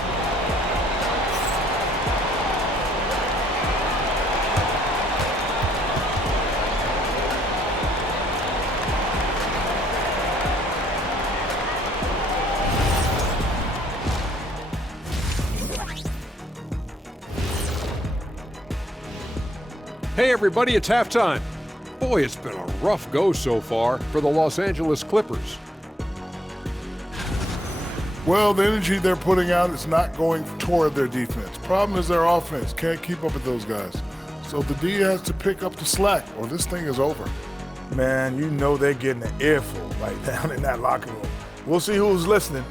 Hey everybody, it's halftime. Boy, it's been a rough go so far for the Los Angeles Clippers. Well, the energy they're putting out is not going toward their defense. Problem is their offense can't keep up with those guys. So the D has to pick up the slack or this thing is over. Man, you know they're getting an earful right down in that locker room. We'll see who's listening.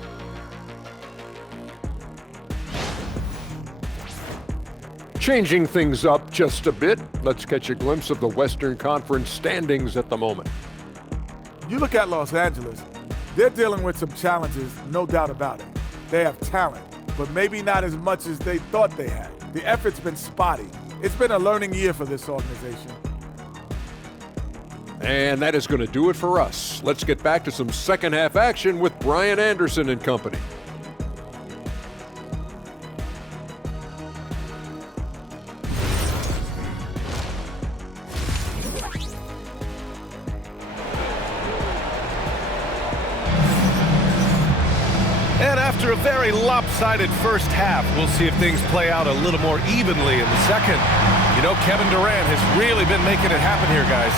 Changing things up just a bit, let's catch a glimpse of the Western Conference standings at the moment. You look at Los Angeles, they're dealing with some challenges, no doubt about it. They have talent, but maybe not as much as they thought they had. The effort's been spotty. It's been a learning year for this organization. And that is going to do it for us. Let's get back to some second half action with Brian Anderson and company. And after a very lopsided first half, we'll see if things play out a little more evenly in the second. You know, Kevin Durant has really been making it happen here, guys.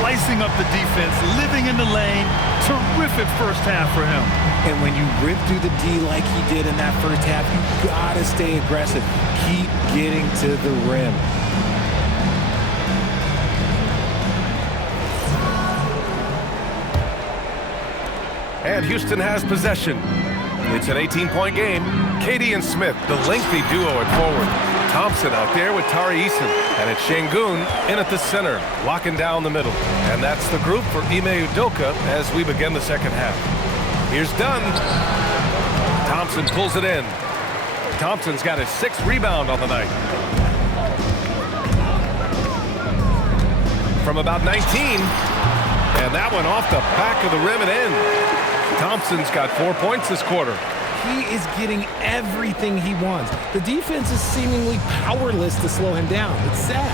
Slicing up the defense, living in the lane. Terrific first half for him. And when you rip through the D like he did in that first half, you gotta stay aggressive. Keep getting to the rim. And Houston has possession. It's an 18-point game. KD and Smith, the lengthy duo at forward. Thompson out there with Tari Eason. And it's Şengün in at the center, locking down the middle. And that's the group for Ime Udoka as we begin the second half. Here's Dunn. Thompson pulls it in. Thompson's got his 6th rebound on the night. From about 19. And that one off the back of the rim and in. Thompson's got 4 points this quarter. He is getting everything he wants. The defense is seemingly powerless to slow him down. It's sad.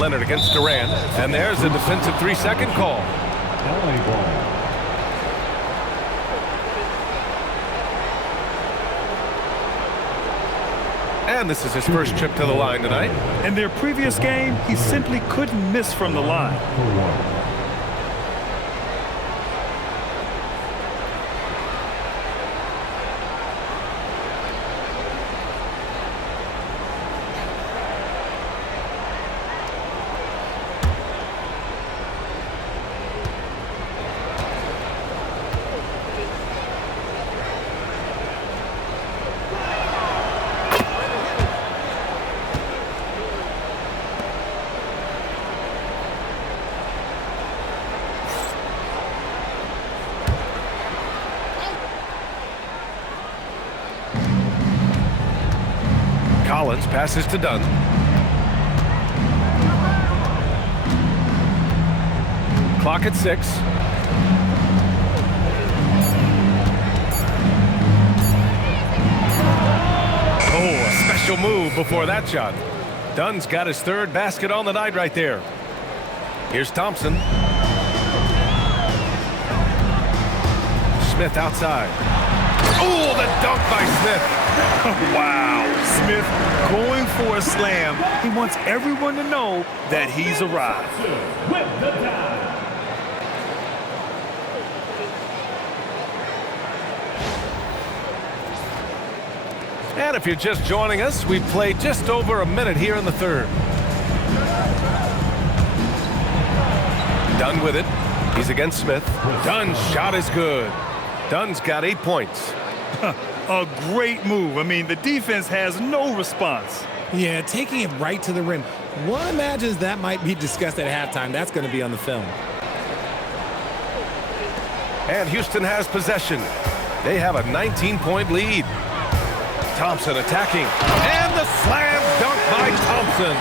Leonard against Durant. And there's a defensive 3-second call. LA ball. And this is his first trip to the line tonight. In their previous game, he simply couldn't miss from the line. For one. passes to Dunn. Clock at 6. Oh, a special move before that shot. Dunn's got his third basket on the night right there. Here's Thompson. Smith outside. Oh, the dunk by Smith. Wow. Smith going for a slam. He wants everyone to know that he's arrived. And if you're just joining us, we've played just over a minute here in the third. Dunn with it. He's against Smith. Dunn's shot is good. Dunn's got 8 points. A great move. I mean, the defense has no response. Yeah, taking it right to the rim. One imagines that might be discussed at halftime. That's going to be on the film. And Houston has possession. They have a 19-point lead. Thompson attacking. And the slam dunk by Thompson.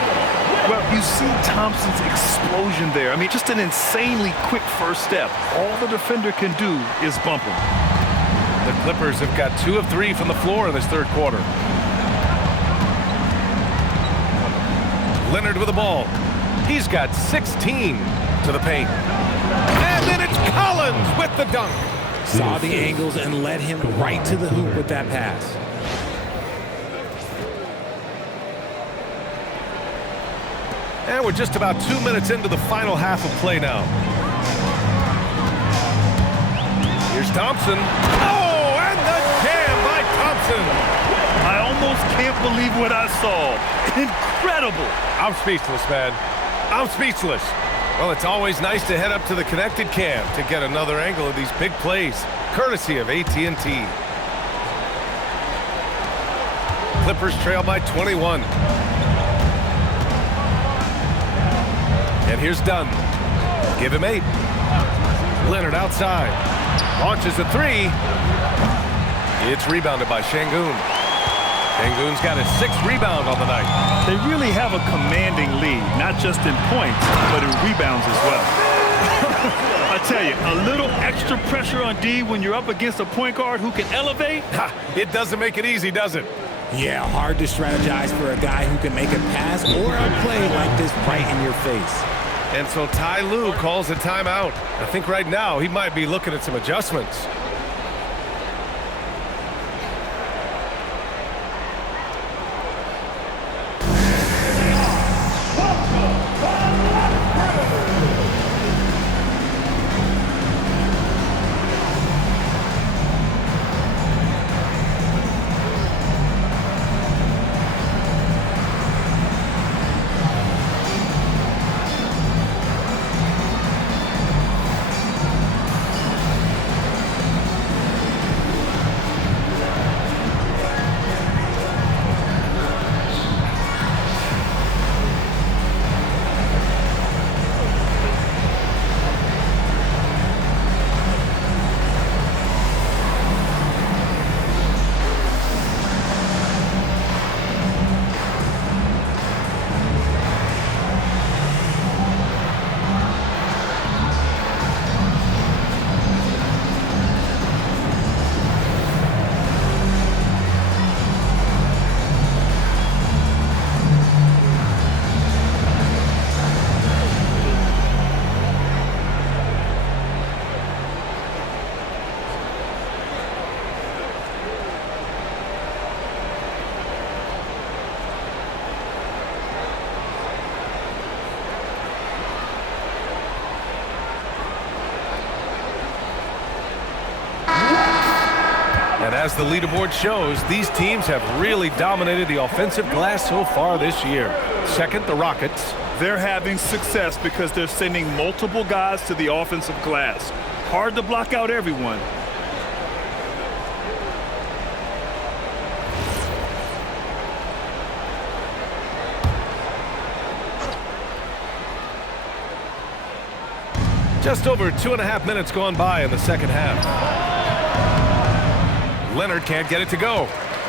Well, you see Thompson's explosion there. I mean, just an insanely quick first step. All the defender can do is bump him. The Clippers have got 2 of 3 from the floor in this third quarter. Leonard with the ball. He's got 16 to the paint. And then it's Collins with the dunk. Saw the angles and led him right to the hoop with that pass. And we're just about 2 minutes into the final half of play now. Here's Thompson. Oh, and the jam by Thompson. I almost can't believe what I saw. Incredible. I'm speechless, man. I'm speechless. Well, it's always nice to head up to the connected cam to get another angle of these big plays, courtesy of AT&T. Clippers trail by 21. And here's Dunn. Give him 8. Leonard outside. Launches a 3. It's rebounded by Şengün. Şengün's got his 6th rebound on the night. They really have a commanding lead, not just in points, but in rebounds as well. I tell you, a little extra pressure on D when you're up against a point guard who can elevate. It doesn't make it easy, does it? Yeah, hard to strategize for a guy who can make a pass or a play like this right in your face. And so Ty Lue calls a timeout. I think right now he might be looking at some adjustments. And as the leaderboard shows, these teams have really dominated the offensive glass so far this year. Second, the Rockets. They're having success because they're sending multiple guys to the offensive glass. Hard to block out everyone. Just over 2.5 minutes gone by in the second half. Leonard can't get it to go.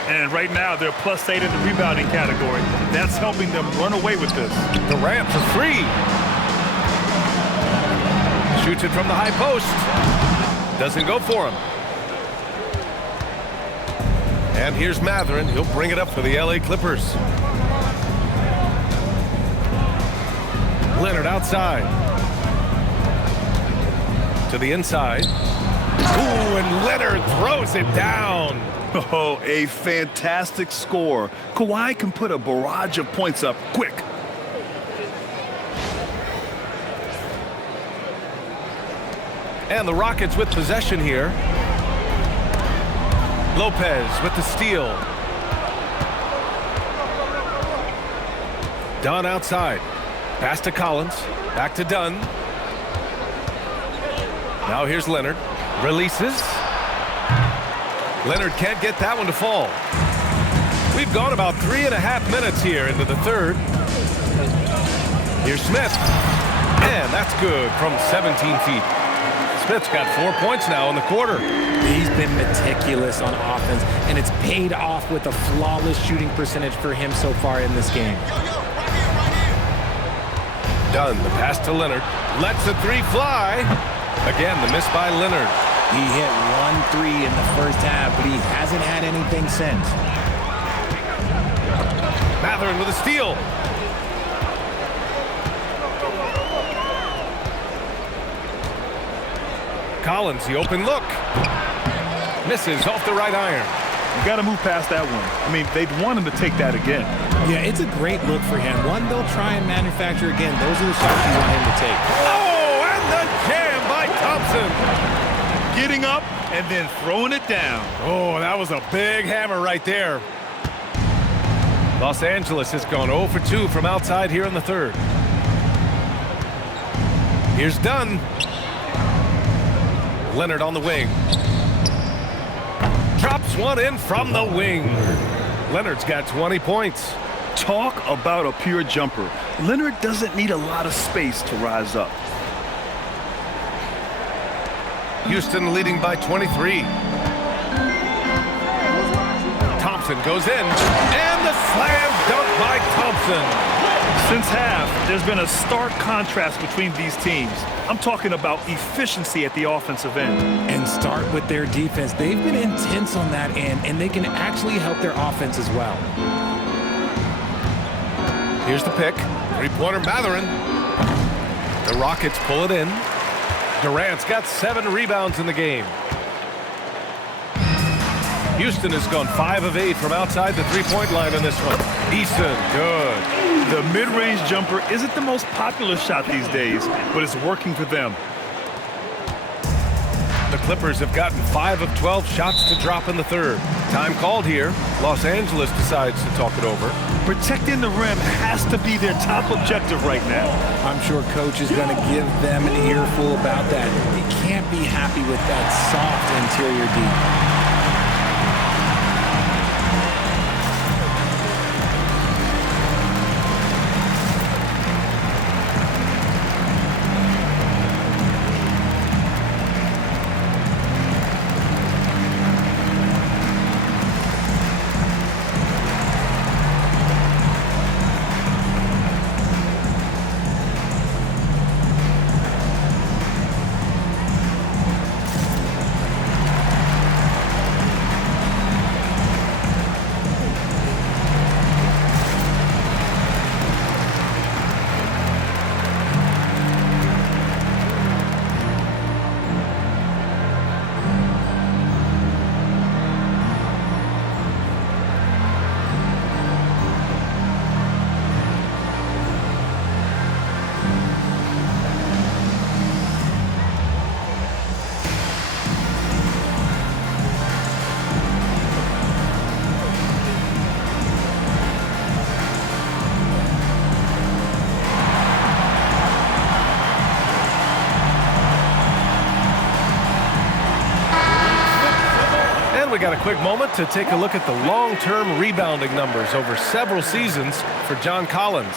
And right now, they're +8 in the rebounding category. That's helping them run away with this. Durant for 3. Shoots it from the high post. Doesn't go for him. And here's Mathurin. He'll bring it up for the LA Clippers. Leonard outside. To the inside. Ooh, and Leonard throws it down. Oh, a fantastic score. Kawhi can put a barrage of points up quick. And the Rockets with possession here. Lopez with the steal. Dunn outside. Pass to Collins. Back to Dunn. Now here's Leonard. Releases. Leonard can't get that one to fall. We've gone about 3.5 minutes here into the third. Here's Smith. And that's good from 17 feet. Smith's got 4 points now in the quarter. He's been meticulous on offense, and it's paid off with a flawless shooting percentage for him so far in this game. Dunn, the pass to Leonard. Lets the 3 fly. Again, the miss by Leonard. He hit 1 3 in the first half, but he hasn't had anything since. Mathurin with a steal. Collins, the open look. Misses off the right iron. You got to move past that one. I mean, they'd want him to take that again. Yeah, it's a great look for him. One they'll try and manufacture again. Those are the shots you want him to take. Oh, and the jam by Thompson. Getting up and then throwing it down. Oh, that was a big hammer right there. Los Angeles has gone 0 for 2 from outside here in the third. Here's Dunn. Leonard on the wing. Drops one in from the wing. Leonard's got 20 points. Talk about a pure jumper. Leonard doesn't need a lot of space to rise up. Houston leading by 23. Thompson goes in, and the slam dunk by Thompson. Since half, there's been a stark contrast between these teams. I'm talking about efficiency at the offensive end. And start with their defense. They've been intense on that end, and they can actually help their offense as well. Here's the pick. Three-pointer Mathurin. The Rockets pull it in. Durant's got 7 rebounds in the game. Houston has gone 5 of 8 from outside the three-point line in this one. Easton, good. The mid-range jumper isn't the most popular shot these days, but it's working for them. The Clippers have gotten 5 of 12 shots to drop in the third. Time called here. Los Angeles decides to talk it over. Protecting the rim has to be their top objective right now. I'm sure Coach is going to give them an earful about that. He can't be happy with that soft interior D. We got a quick moment to take a look at the long-term rebounding numbers over several seasons for John Collins.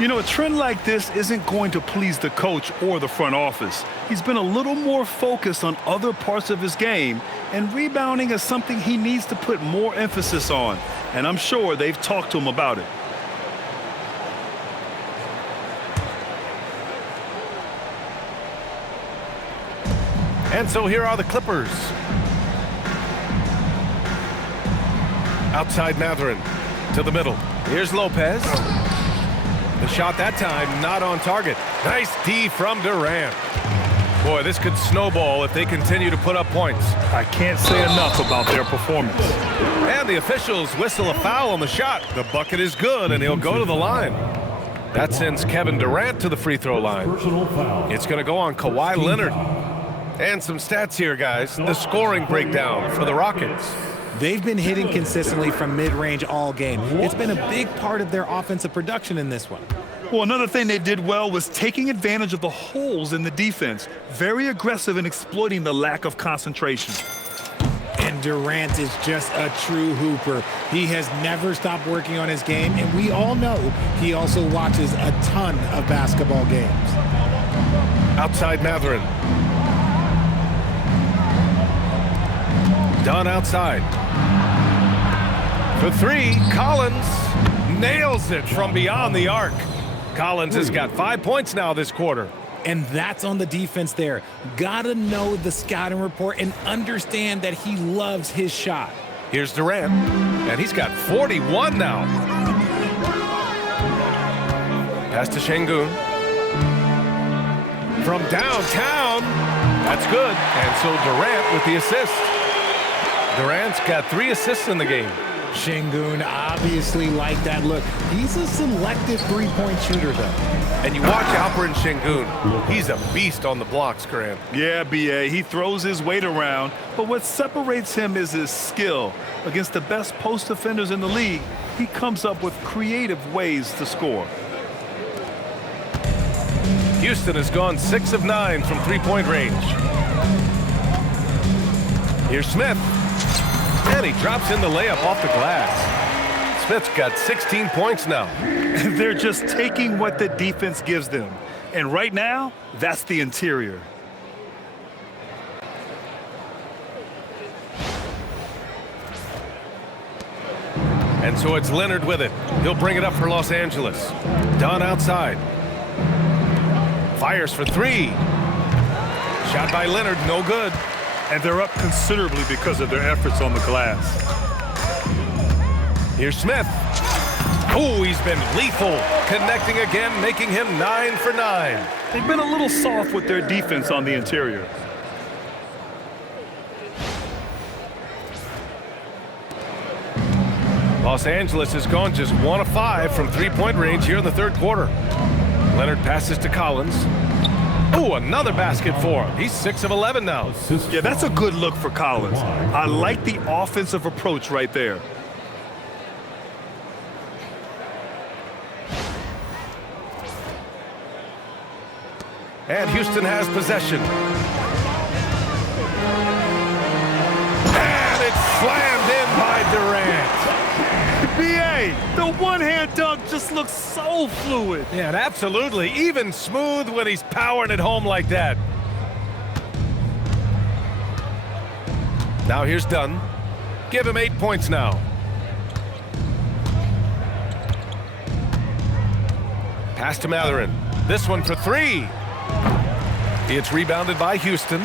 You know, a trend like this isn't going to please the coach or the front office. He's been a little more focused on other parts of his game, and rebounding is something he needs to put more emphasis on. And I'm sure they've talked to him about it. And so here are the Clippers. Outside Mathurin to the middle. Here's Lopez. The shot that time not on target. Nice D from Durant. Boy, this could snowball if they continue to put up points. I can't say enough about their performance. And the officials whistle a foul on the shot. The bucket is good, and he'll go to the line. That sends Kevin Durant to the free throw line. It's going to go on Kawhi Leonard. And some stats here, guys. The scoring breakdown for the Rockets. They've been hitting consistently from mid-range all game. It's been a big part of their offensive production in this one. Well, another thing they did well was taking advantage of the holes in the defense. Very aggressive in exploiting the lack of concentration. And Durant is just a true hooper. He has never stopped working on his game, and we all know he also watches a ton of basketball games. Outside Mathurin. Dunn outside. For three, Collins nails it from beyond the arc. Collins has got 5 points now this quarter. And that's on the defense there. Gotta know the scouting report and understand that he loves his shot. Here's Durant, and he's got 41 now. Pass to Şengün. From downtown, that's good. And so Durant with the assist. Durant's got 3 assists in the game. Şengün obviously like that look. He's a selective three-point shooter, though. And you watch Alperen Şengün. He's a beast on the blocks, Grant. Yeah, B.A., he throws his weight around, but what separates him is his skill. Against the best post defenders in the league, he comes up with creative ways to score. Houston has gone 6 of 9 from three-point range. Here's Smith. And he drops in the layup off the glass. Smith's got 16 points now. They're just taking what the defense gives them. And right now, that's the interior. And so it's Leonard with it. He'll bring it up for Los Angeles. Dunn outside. Fires for 3. Shot by Leonard, no good. And they're up considerably because of their efforts on the glass. Here's Smith. Oh, he's been lethal. Connecting again, making him 9 for 9. They've been a little soft with their defense on the interior. Los Angeles has gone just 1 of 5 from three-point range here in the third quarter. Leonard passes to Collins. Oh, another basket for him. He's 6 of 11 now. Yeah, that's a good look for Collins. I like the offensive approach right there. And Houston has possession. And it's slammed in by Durant. B.A., the one-hand dunk just looks so fluid. Yeah, and absolutely. Even smooth when he's powering it home like that. Now here's Dunn. Give him 8 points now. Pass to Mathurin. This one for 3. It's rebounded by Houston.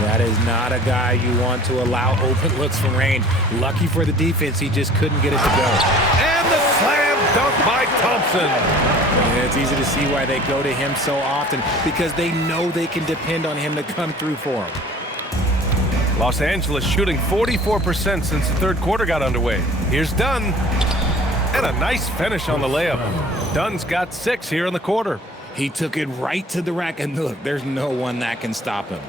That is not a guy you want to allow open looks from range. Lucky for the defense, he just couldn't get it to go. And the slam dunk by Thompson. And it's easy to see why they go to him so often, because they know they can depend on him to come through for them. Los Angeles shooting 44% since the third quarter got underway. Here's Dunn. And a nice finish on the layup. Dunn's got 6 here in the quarter. He took it right to the rack, and look, there's no one that can stop him.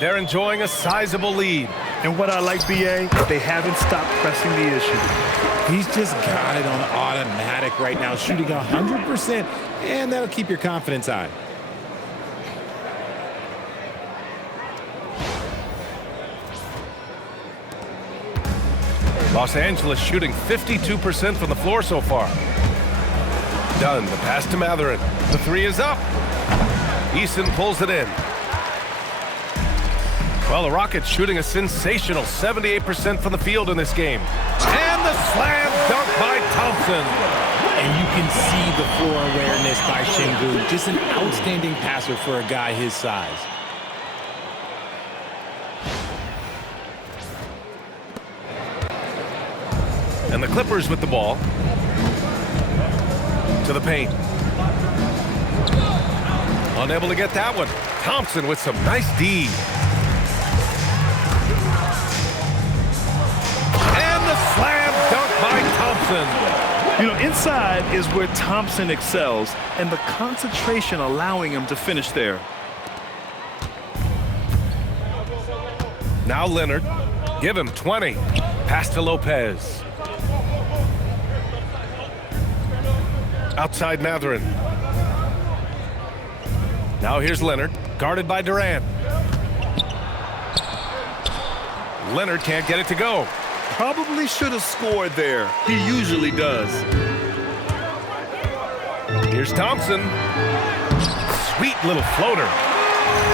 They're enjoying a sizable lead. And what I like, B.A., they haven't stopped pressing the issue. He's just got it on automatic right now, shooting 100%, and that'll keep your confidence high. Los Angeles shooting 52% from the floor so far. Dunn, the pass to Mathurin. The three is up. Eason pulls it in. Well, the Rockets shooting a sensational 78% from the field in this game. And the slam dunk by Thompson. And you can see the floor awareness by Şengün. Just an outstanding passer for a guy his size. And the Clippers with the ball. To the paint. Unable to get that one. Thompson with some nice D. And the slam dunk by Thompson. You know, inside is where Thompson excels, and the concentration allowing him to finish there. Now Leonard. Give him 20. Pass to Lopez. Outside Mathurin. Now here's Leonard, guarded by Durant. Leonard can't get it to go. Probably should have scored there. He usually does. Here's Thompson. Sweet little floater.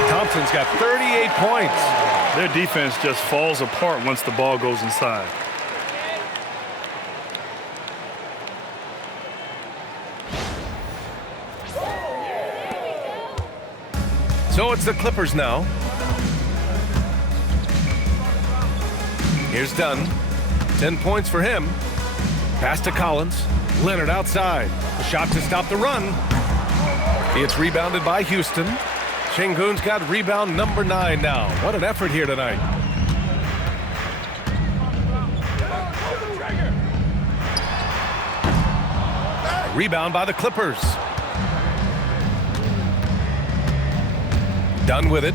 Thompson's got 38 points. Their defense just falls apart once the ball goes inside. So it's the Clippers now. Here's Dunn. 10 points for him. Pass to Collins. Leonard outside. A shot to stop the run. It's rebounded by Houston. Şengün's got rebound number 9 now. What an effort here tonight. Rebound by the Clippers. Done with it.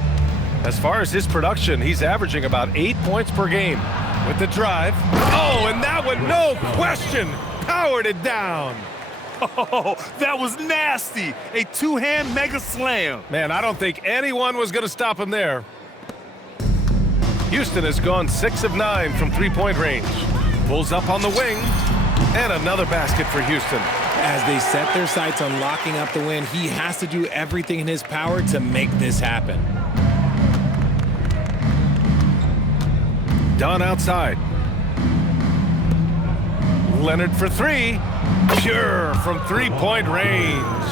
As far as his production, he's averaging about 8 points per game. With the drive. Oh, and that one, no question, powered it down. Oh, that was nasty. A two-hand mega slam. Man, I don't think anyone was going to stop him there. Houston has gone 6 of 9 from three-point range. Pulls up on the wing. And another basket for Houston. As they set their sights on locking up the win, he has to do everything in his power to make this happen. Dunn outside. Leonard for 3. Pure from three-point range.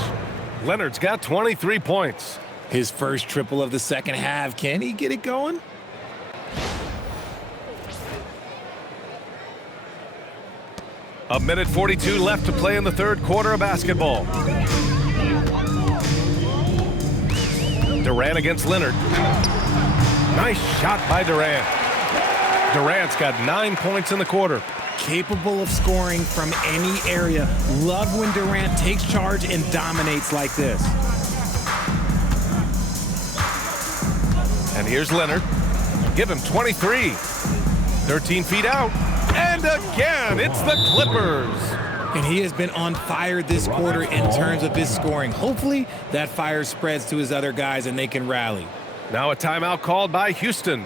Leonard's got 23 points. His first triple of the second half. Can he get it going? A minute 42 left to play in the third quarter of basketball. Durant against Leonard. Nice shot by Durant. Durant's got 9 points in the quarter. Capable of scoring from any area. Love when Durant takes charge and dominates like this. And here's Leonard. Give him 23. 13 feet out. And again, it's the Clippers. And he has been on fire this quarter in terms of his scoring. Hopefully, that fire spreads to his other guys and they can rally. Now a timeout called by Houston.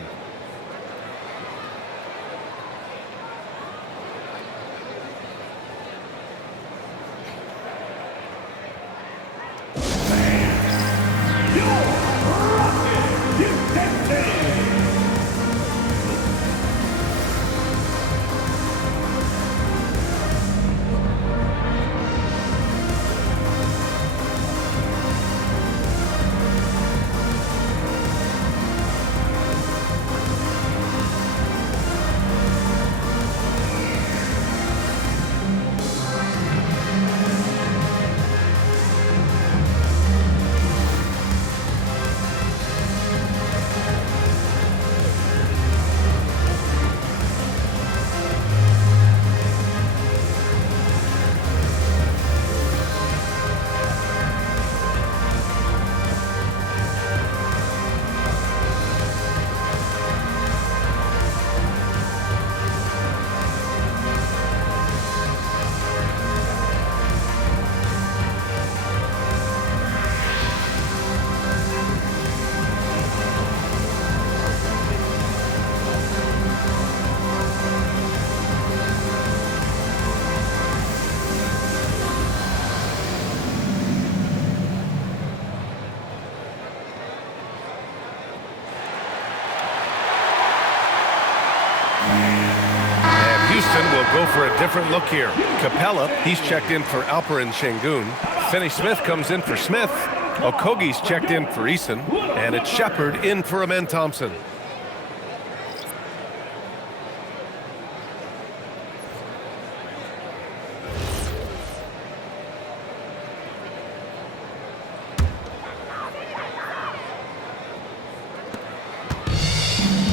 Houston will go for a different look here. Capella, he's checked in for Alperin Şengün. Finney-Smith comes in for Smith. Okogie's checked in for Eason. And it's Shepard in for Amen Thompson.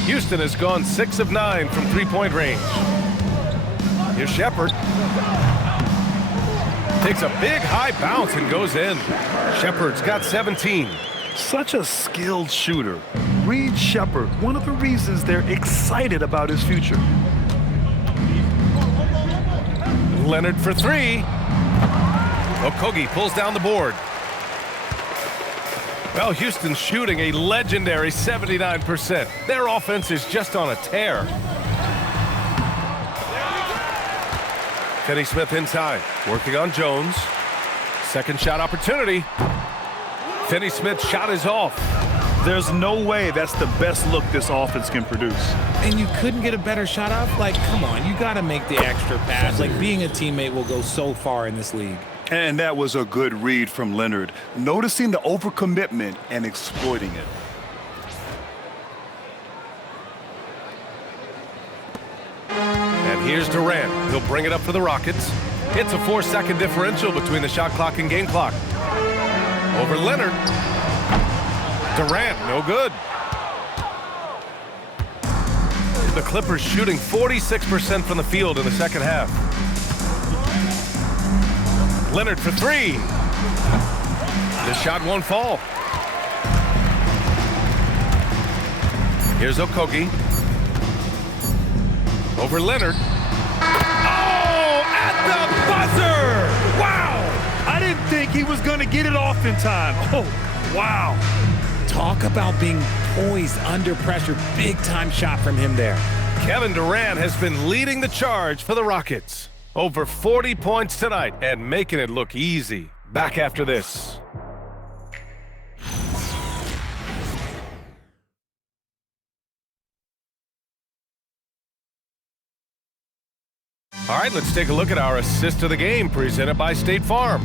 Houston has gone 6 of 9 from three-point range. Here's Shepard. Takes a big high bounce and goes in. Shepard's got 17. Such a skilled shooter. Reed Shepard, one of the reasons they're excited about his future. Leonard for 3. Okogie pulls down the board. Well, Houston's shooting a legendary 79%. Their offense is just on a tear. Finney-Smith inside, working on Jones. Second shot opportunity. Finney-Smith's shot is off. There's no way that's the best look this offense can produce. And you couldn't get a better shot off? Like, come on, you got to make the extra pass. Like, being a teammate will go so far in this league. And that was a good read from Leonard, noticing the overcommitment and exploiting it. And here's Durant. He'll bring it up for the Rockets. It's a 4-second differential between the shot clock and game clock. Over Leonard. Durant, no good. The Clippers shooting 46% from the field in the second half. Leonard for 3. The shot won't fall. Here's Okogie. Over Leonard. Oh, at the buzzer! Wow! I didn't think he was going to get it off in time. Oh, wow. Talk about being poised under pressure. Big-time shot from him there. Kevin Durant has been leading the charge for the Rockets. Over 40 points tonight and making it look easy. Back after this. All right, let's take a look at our assist of the game presented by State Farm.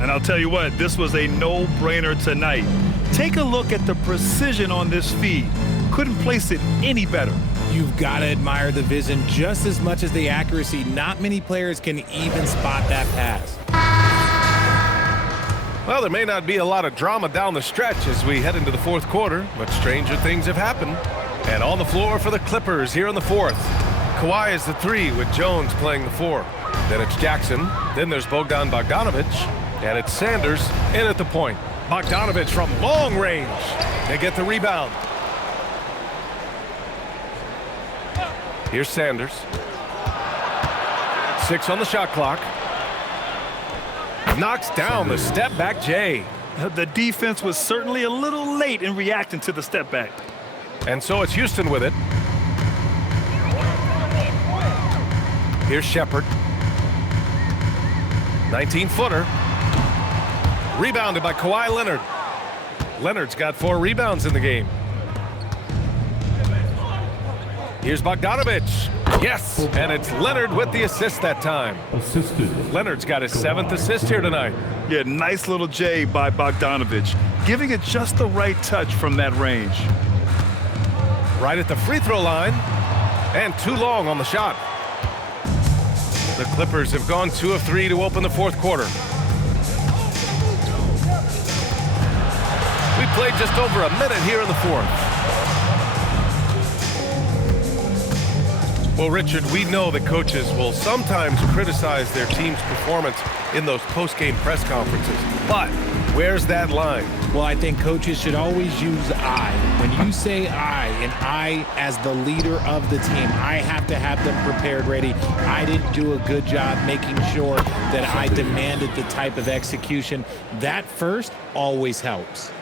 And I'll tell you what, this was a no-brainer tonight. Take a look at the precision on this feed. Couldn't place it any better. You've got to admire the vision just as much as the accuracy. Not many players can even spot that pass. Well, there may not be a lot of drama down the stretch as we head into the fourth quarter, but stranger things have happened. And on the floor for the Clippers here in the fourth. Kawhi is the 3 with Jones playing the 4. Then it's Jackson. Then there's Bogdan Bogdanovic. And it's Sanders in at the point. Bogdanovic from long range. They get the rebound. Here's Sanders. 6 on the shot clock. Knocks down the step back Jay. The defense was certainly a little late in reacting to the step back. And so it's Houston with it. Here's Shepard. 19-footer. Rebounded by Kawhi Leonard. Leonard's got 4 rebounds in the game. Here's Bogdanovic. Yes, and it's Leonard with the assist that time. Assisted. Leonard's got his 7th assist here tonight. Yeah, nice little J by Bogdanovic, giving it just the right touch from that range. Right at the free throw line, and too long on the shot. The Clippers have gone 2 of 3 to open the fourth quarter. We played just over a minute here in the fourth. Well, Richard, we know that coaches will sometimes criticize their team's performance in those post-game press conferences. But where's that line? Well, I think coaches should always use I. When you say I, and I as the leader of the team, I have to have them prepared ready. I didn't do a good job making sure that I demanded the type of execution. That first always helps.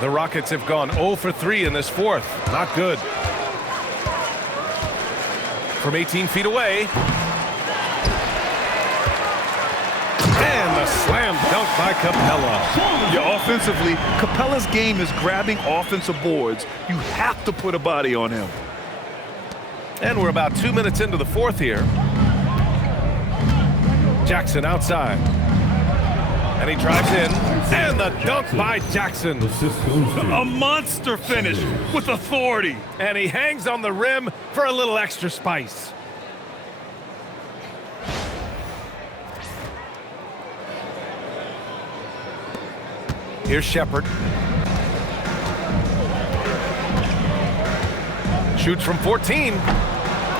The Rockets have gone 0 for 3 in this fourth. Not good. From 18 feet away. And the slam dunk by Capella. Yeah, offensively, Capella's game is grabbing offensive boards. You have to put a body on him. And we're about 2 minutes into the fourth here. Jackson outside. And he drives in. And the dunk by Jackson. A monster finish with authority. And he hangs on the rim for a little extra spice. Here's Shepard. Shoots from 14.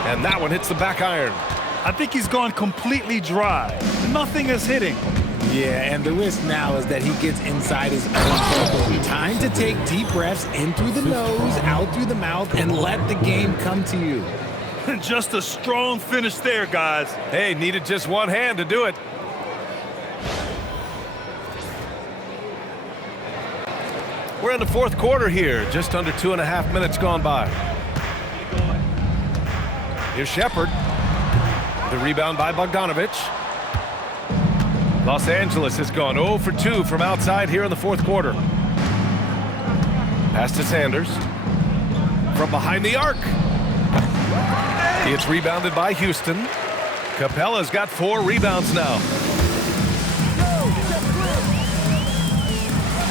And that one hits the back iron. I think he's gone completely dry. Nothing is hitting. Yeah, and the risk now is that he gets inside his own bubble. Time to take deep breaths in through the nose, out through the mouth, and let the game come to you. Just a strong finish there, guys. Hey, needed just one hand to do it. We're in the fourth quarter here, just under 2.5 minutes gone by. Here's Shepard. The rebound by Bogdanovich. Los Angeles has gone 0 for 2 from outside here in the fourth quarter. Pass to Sanders. From behind the arc. It's rebounded by Houston. Capella's got 4 rebounds now.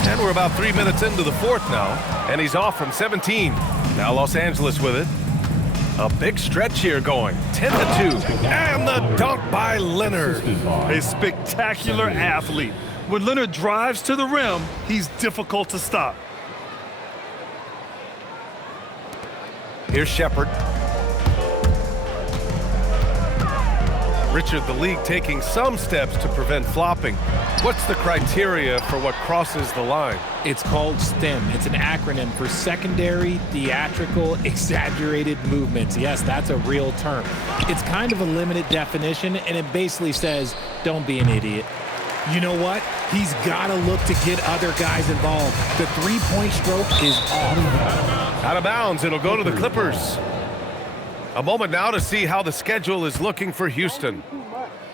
And we're about 3 minutes into the fourth now. And he's off from 17. Now Los Angeles with it. A big stretch here going. 10-2. And the dunk by Leonard. A spectacular athlete. When Leonard drives to the rim, he's difficult to stop. Here's Shepard. Richard, the league taking some steps to prevent flopping. What's the criteria for what crosses the line? It's called STEM. It's an acronym for secondary, theatrical, exaggerated movements. Yes, that's a real term. It's kind of a limited definition, and it basically says, don't be an idiot. You know what? He's got to look to get other guys involved. The three-point stroke is off. Out of bounds, it'll go to the Clippers. A moment now to see how the schedule is looking for Houston.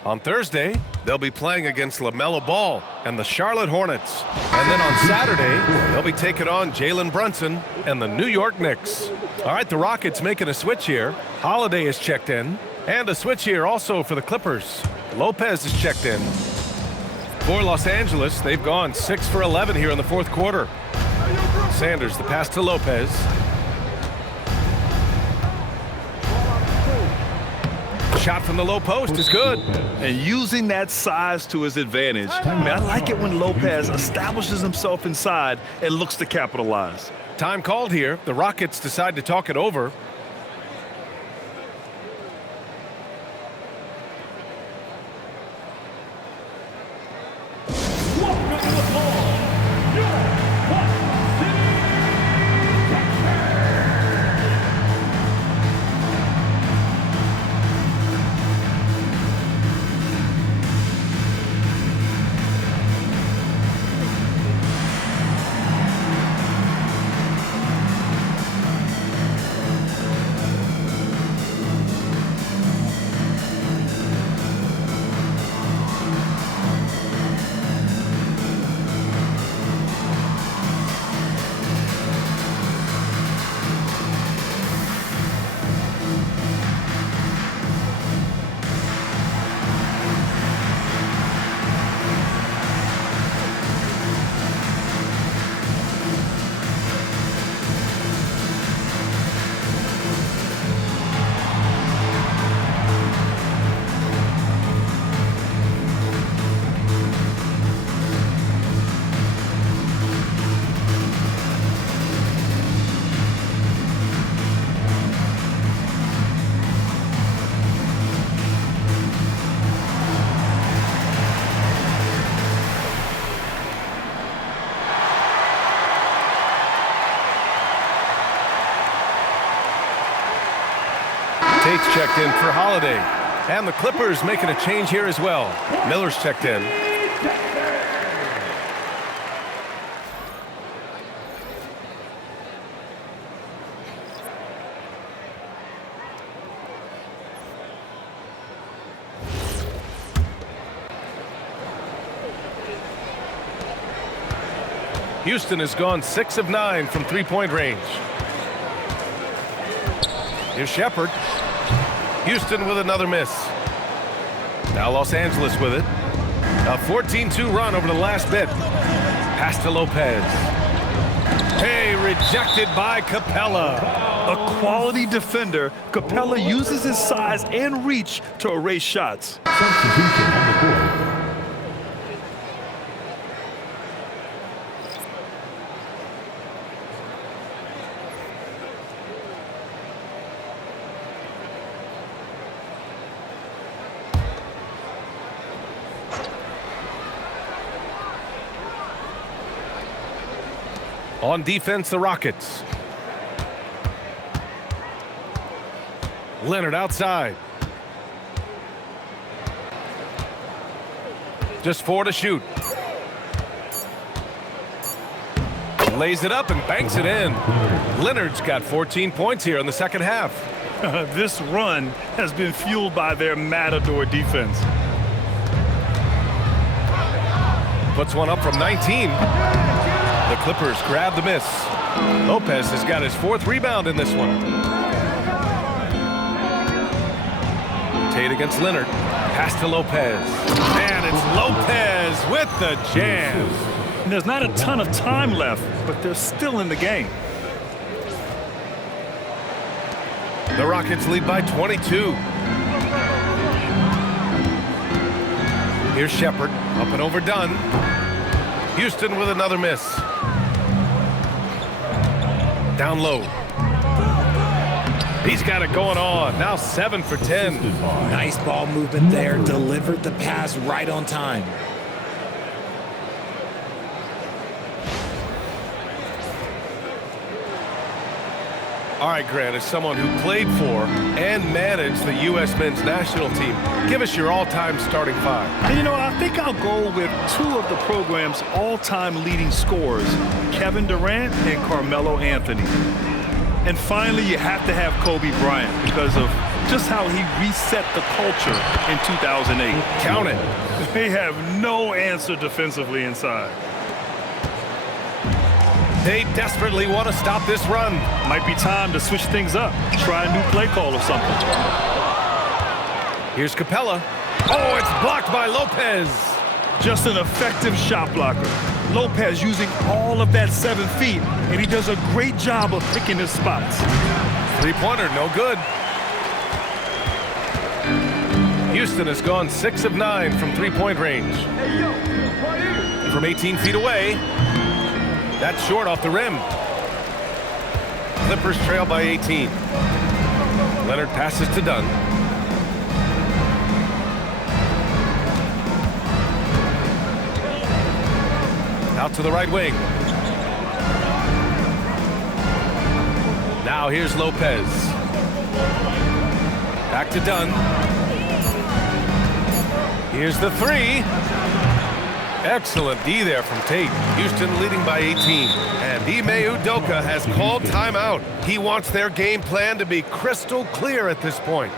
On Thursday, they'll be playing against LaMelo Ball and the Charlotte Hornets. And then on Saturday, they'll be taking on Jalen Brunson and the New York Knicks. All right, the Rockets making a switch here. Holiday is checked in. And a switch here also for the Clippers. Lopez is checked in. For Los Angeles, they've gone 6 for 11 here in the fourth quarter. Sanders, the pass to Lopez. Shot from the low post is good. And using that size to his advantage. I like it when Lopez establishes himself inside and looks to capitalize. Time called here. The Rockets decide to talk it over. Tate's checked in for Holiday. And the Clippers making a change here as well. Miller's checked in. Houston has gone 6 of 9 from three-point range. Here's Shepherd. Houston with another miss. Now Los Angeles with it. A 14-2 run over the last bit. Pass to Lopez. Hey, rejected by Capella. A quality defender, Capella uses his size and reach to erase shots. Substitution on the court. On defense, the Rockets. Leonard outside. Just 4 to shoot. Lays it up and banks it in. Leonard's got 14 points here in the second half. This run has been fueled by their matador defense. Puts one up from 19. The Clippers grab the miss. Lopez has got his 4th rebound in this one. Tate against Leonard. Pass to Lopez. And it's Lopez with the jam. And there's not a ton of time left, but they're still in the game. The Rockets lead by 22. Here's Shepherd. Up and overdone. Houston with another miss. Down low. He's got it going on. Now 7 for 10. Nice ball movement there. Delivered the pass right on time. All right, Grant, as someone who played for and managed the U.S. men's national team, give us your all-time starting 5. And you know, I think I'll go with 2 of the program's all-time leading scorers, Kevin Durant and Carmelo Anthony. And finally, you have to have Kobe Bryant because of just how he reset the culture in 2008. Count it. They have no answer defensively inside. They desperately want to stop this run. Might be time to switch things up. Try a new play call or something. Here's Capella. Oh, it's blocked by Lopez. Just an effective shot blocker. Lopez using all of that 7 feet, and he does a great job of picking his spots. Three-pointer, no good. Houston has gone 6 of 9 from three-point range. From 18 feet away. That's short off the rim. Clippers trail by 18. Leonard passes to Dunn. Out to the right wing. Now here's Lopez. Back to Dunn. Here's the 3. Excellent D there from Tate. Houston leading by 18. And Ime Udoka has called timeout. He wants their game plan to be crystal clear at this point.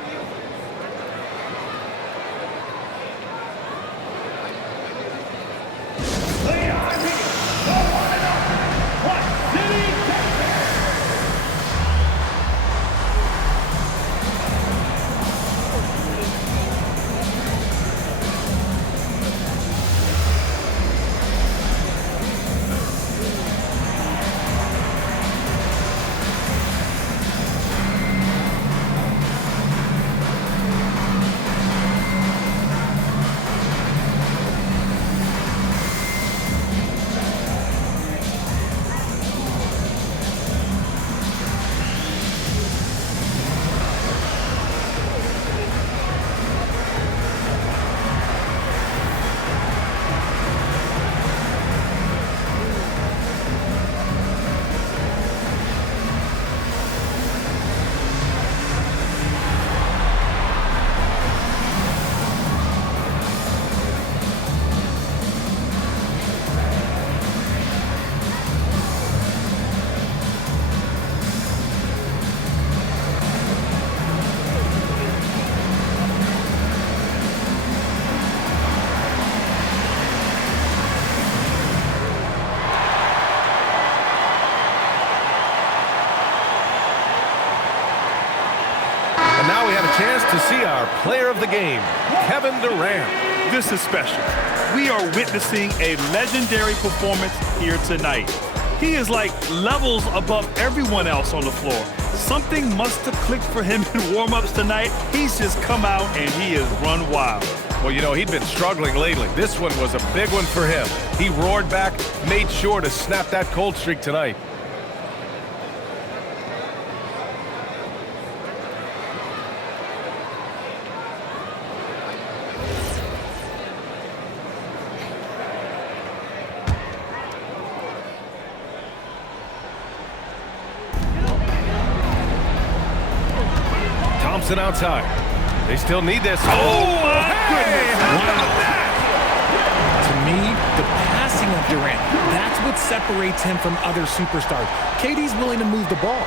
to see our player of the game, Kevin Durant. This is special. We are witnessing a legendary performance here tonight. He is like levels above everyone else on the floor. Something must have clicked for him in warm-ups tonight. He's just come out and he has run wild. Well, you know, he'd been struggling lately. This one was a big one for him. He roared back, made sure to snap that cold streak tonight. Thompson outside. They still need this. Oh, my goodness. To me, the passing of Durant, that's what separates him from other superstars. KD's willing to move the ball.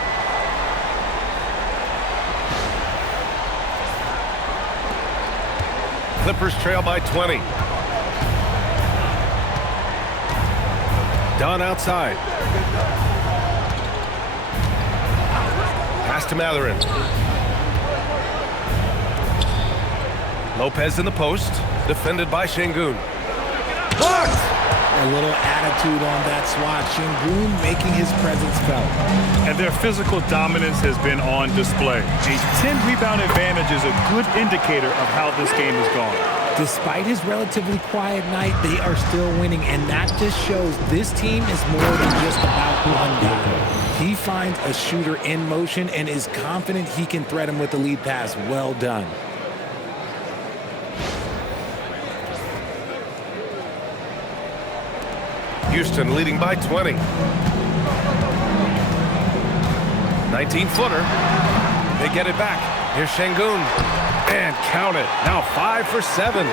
Clippers trail by 20. Dunn outside. Pass to Mathurin. Lopez in the post, defended by Şengün. Blocked! A little attitude on that swat. Şengün making his presence felt. And their physical dominance has been on display. A 10-rebound advantage is a good indicator of how this game has gone. Despite his relatively quiet night, they are still winning, and that just shows this team is more than just about one guy. He finds a shooter in motion and is confident he can thread him with the lead pass. Well done. Houston leading by 20. 19-footer. They get it back. Here's Şengün. And count it. Now 5 for 7.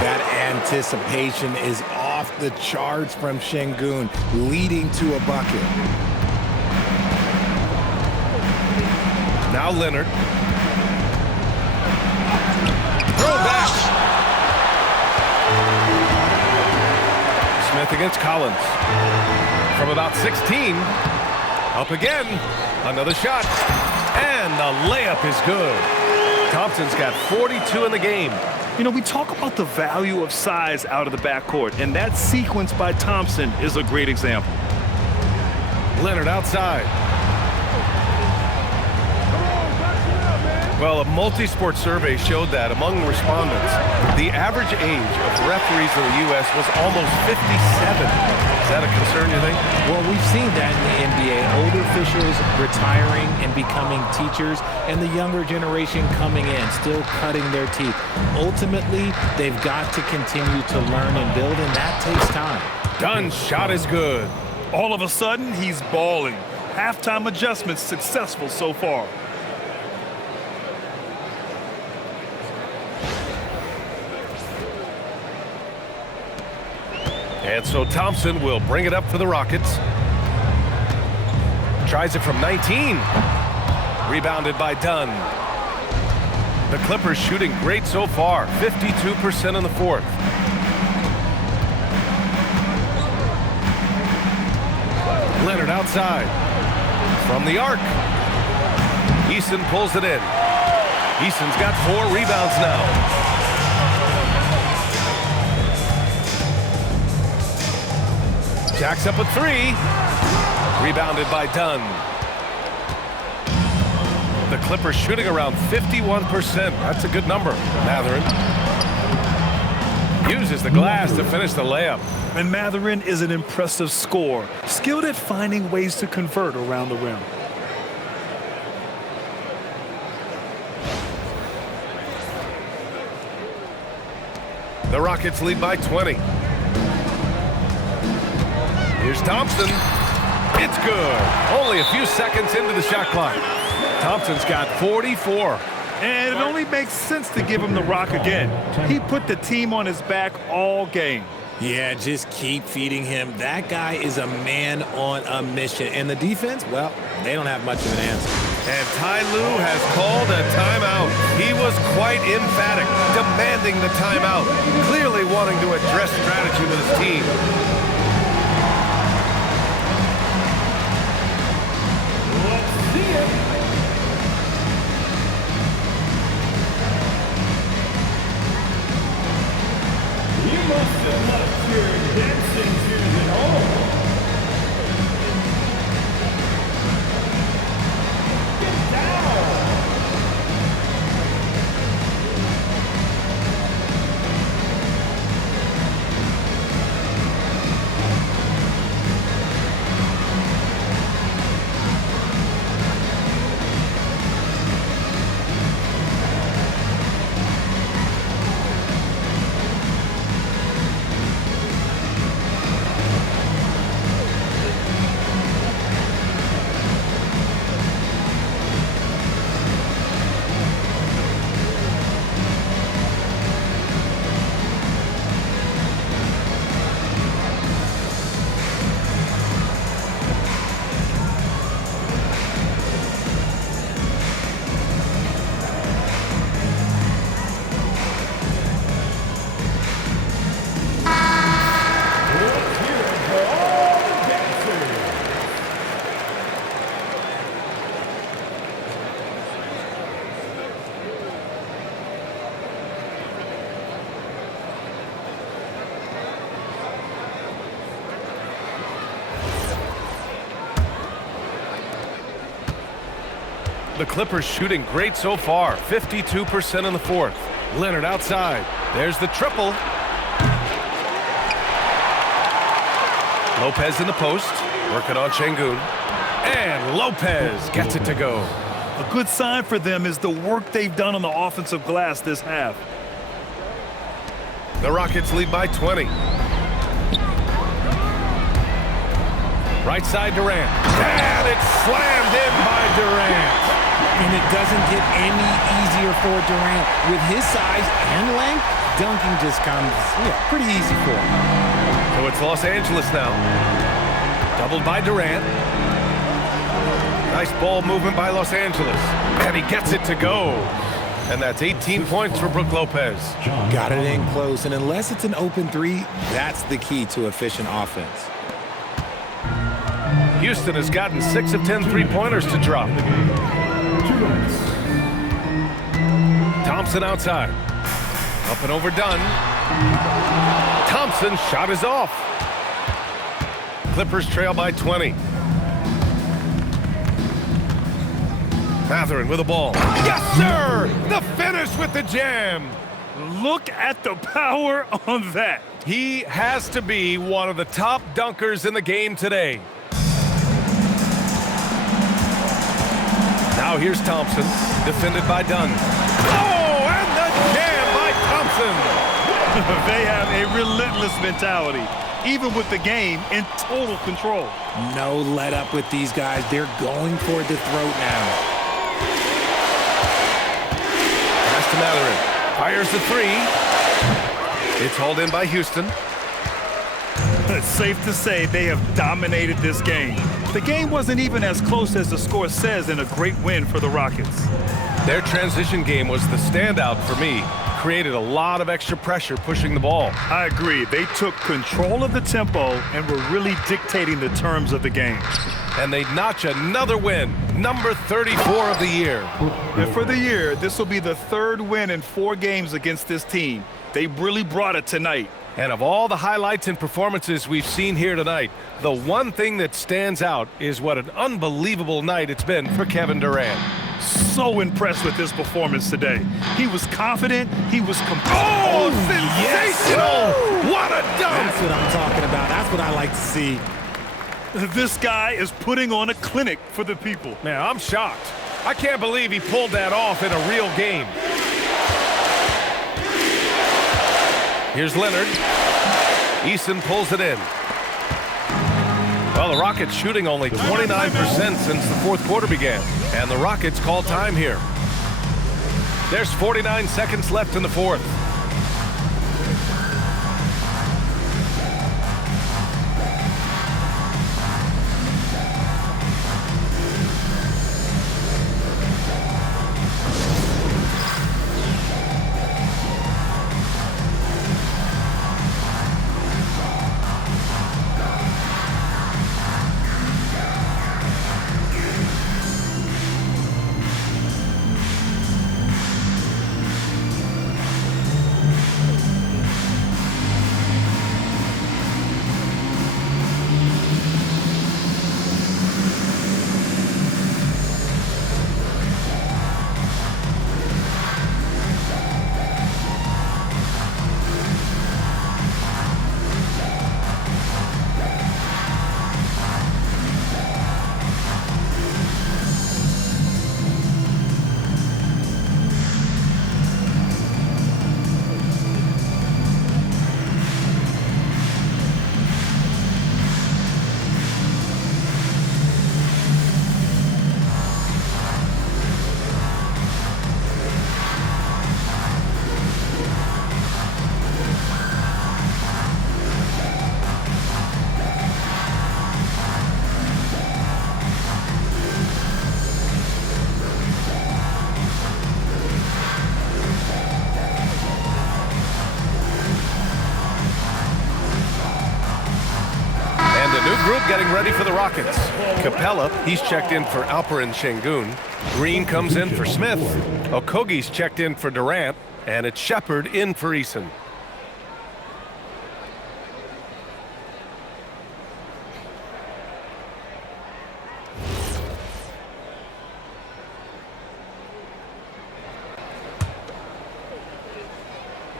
That anticipation is off the charts from Şengün, leading to a bucket. Now Leonard. Throw back. Smith against Collins. From about 16. Up again. Another shot. And the layup is good. Thompson's got 42 in the game. You know, we talk about the value of size out of the backcourt, and that sequence by Thompson is a great example. Leonard outside. Well, a multi-sport survey showed that among respondents, the average age of referees in the U.S. was almost 57. Is that a concern, you think? Well, we've seen that in the NBA. Older officials retiring and becoming teachers, and the younger generation coming in, still cutting their teeth. Ultimately, they've got to continue to learn and build, and that takes time. Dunn's shot is good. All of a sudden, he's balling. Halftime adjustments successful so far. And so Thompson will bring it up for the Rockets. Tries it from 19. Rebounded by Dunn. The Clippers shooting great so far. 52% in the fourth. Leonard outside. From the arc. Eason pulls it in. Eason's got 4 rebounds now. Jacks up a 3. Rebounded by Dunn. The Clippers shooting around 51%. That's a good number. Mathurin uses the glass to finish the layup. And Mathurin is an impressive scorer, skilled at finding ways to convert around the rim. The Rockets lead by 20. Here's Thompson. It's good. Only a few seconds into the shot clock. Thompson's got 44. And it only makes sense to give him the rock again. He put the team on his back all game. Yeah, just keep feeding him. That guy is a man on a mission. And the defense, well, they don't have much of an answer. And Ty Lue has called a timeout. He was quite emphatic, demanding the timeout, clearly wanting to address strategy with his team. The Clippers shooting great so far, 52% in the fourth. Leonard outside. There's the triple. Lopez in the post, working on Şengün. And Lopez gets it to go. A good sign for them is the work they've done on the offensive glass this half. The Rockets lead by 20. Right side Durant. And it's slammed in by Durant. And it doesn't get any easier for Durant. With his size and length, dunking just comes pretty easy for him. So it's Los Angeles now. Doubled by Durant. Nice ball movement by Los Angeles. And he gets it to go. And that's 18 points for Brook Lopez. Got it in close, and unless it's an open three, that's the key to efficient offense. Houston has gotten 6 of 10 three-pointers to drop. Thompson outside. Up and overdone. Thompson shot is off. Clippers trail by 20. Mathurin with the ball. Yes, sir! The finish with the jam. Look at the power on that. He has to be one of the top dunkers in the game today. Now here's Thompson, defended by Dunn. Oh, and the jam by Thompson. They have a relentless mentality, even with the game in total control. No let up with these guys. They're going for the throat now. Pass to Mathurin. Fires the three. It's hauled in by Houston. It's safe to say they have dominated this game. The game wasn't even as close as the score says in a great win for the Rockets. Their transition game was the standout for me. Created a lot of extra pressure pushing the ball. I agree. They took control of the tempo and were really dictating the terms of the game. And they notch another win, number 34 of the year. And for the year, this will be the third win in 4 games against this team. They really brought it tonight. And of all the highlights and performances we've seen here tonight, the one thing that stands out is what an unbelievable night it's been for Kevin Durant. So impressed with his performance today. He was confident. He was Oh, sensational! Yes. What a dunk! That's what I'm talking about. That's what I like to see. This guy is putting on a clinic for the people. Man, I'm shocked. I can't believe he pulled that off in a real game. Here's Leonard. Eason pulls it in. Well, the Rockets shooting only 29% since the fourth quarter began. And the Rockets call time here. There's 49 seconds left in the fourth. group getting ready for the Rockets. Capella, he's checked in for Alperen Şengün. Green comes in for Smith. Okogie's checked in for Durant. And it's Shepherd in for Eason.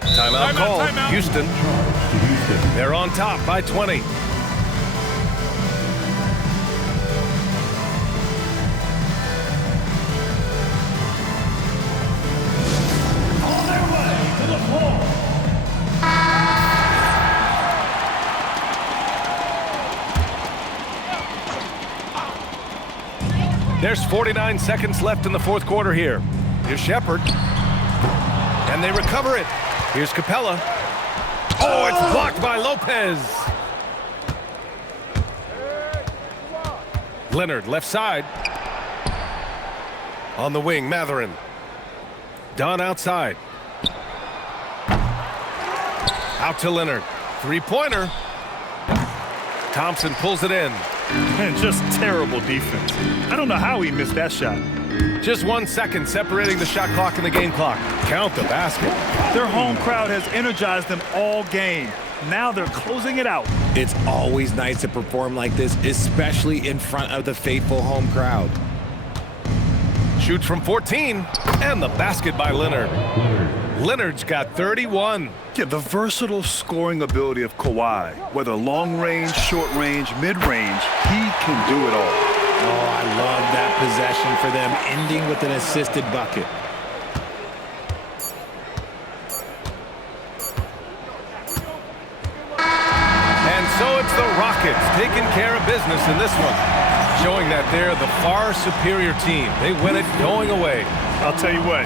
Timeout call. Houston. They're on top by 20. There's 49 seconds left in the fourth quarter here. Here's Shepherd. And they recover it. Here's Capella. Oh, it's blocked by Lopez. Leonard, left side. On the wing, Mathurin. Dunn outside. Out to Leonard. Three-pointer. Thompson pulls it in. Man, just terrible defense. I don't know how he missed that shot. Just 1 second separating the shot clock and the game clock. Count the basket. Their home crowd has energized them all game. Now they're closing it out. It's always nice to perform like this, especially in front of the faithful home crowd. Shoots from 14, and the basket by Leonard. Leonard's got 31. Yeah, the versatile scoring ability of Kawhi, whether long range, short range, mid range, he can do it all. Oh, I love that possession for them, ending with an assisted bucket. And so it's the Rockets taking care of business in this one, showing that they're the far superior team. They win it going away. I'll tell you what,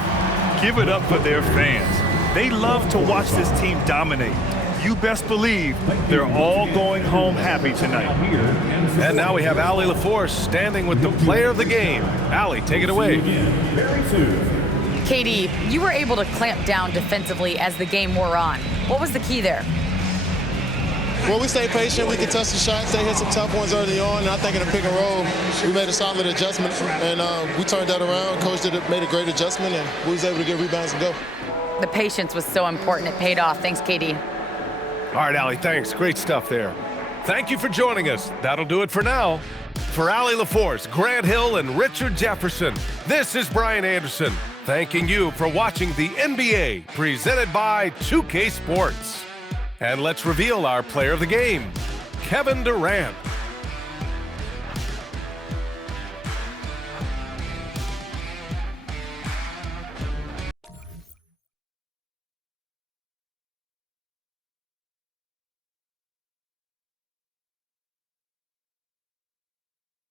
give it up for their fans. They love to watch this team dominate. You best believe they're all going home happy tonight. And now we have Allie LaForce standing with the player of the game. Allie, take it away. KD, you were able to clamp down defensively as the game wore on. What was the key there? Well, we stayed patient. We contested the shots. They hit some tough ones early on. And I think in the pick and roll, we made a solid adjustment. And we turned that around. Coach made a great adjustment, and we was able to get rebounds and go. The patience was so important. It paid off. Thanks, KD. All right, Allie, thanks. Great stuff there. Thank you for joining us. That'll do it for now. For Allie LaForce, Grant Hill, and Richard Jefferson, this is Brian Anderson, thanking you for watching the NBA presented by 2K Sports. And let's reveal our player of the game, Kevin Durant.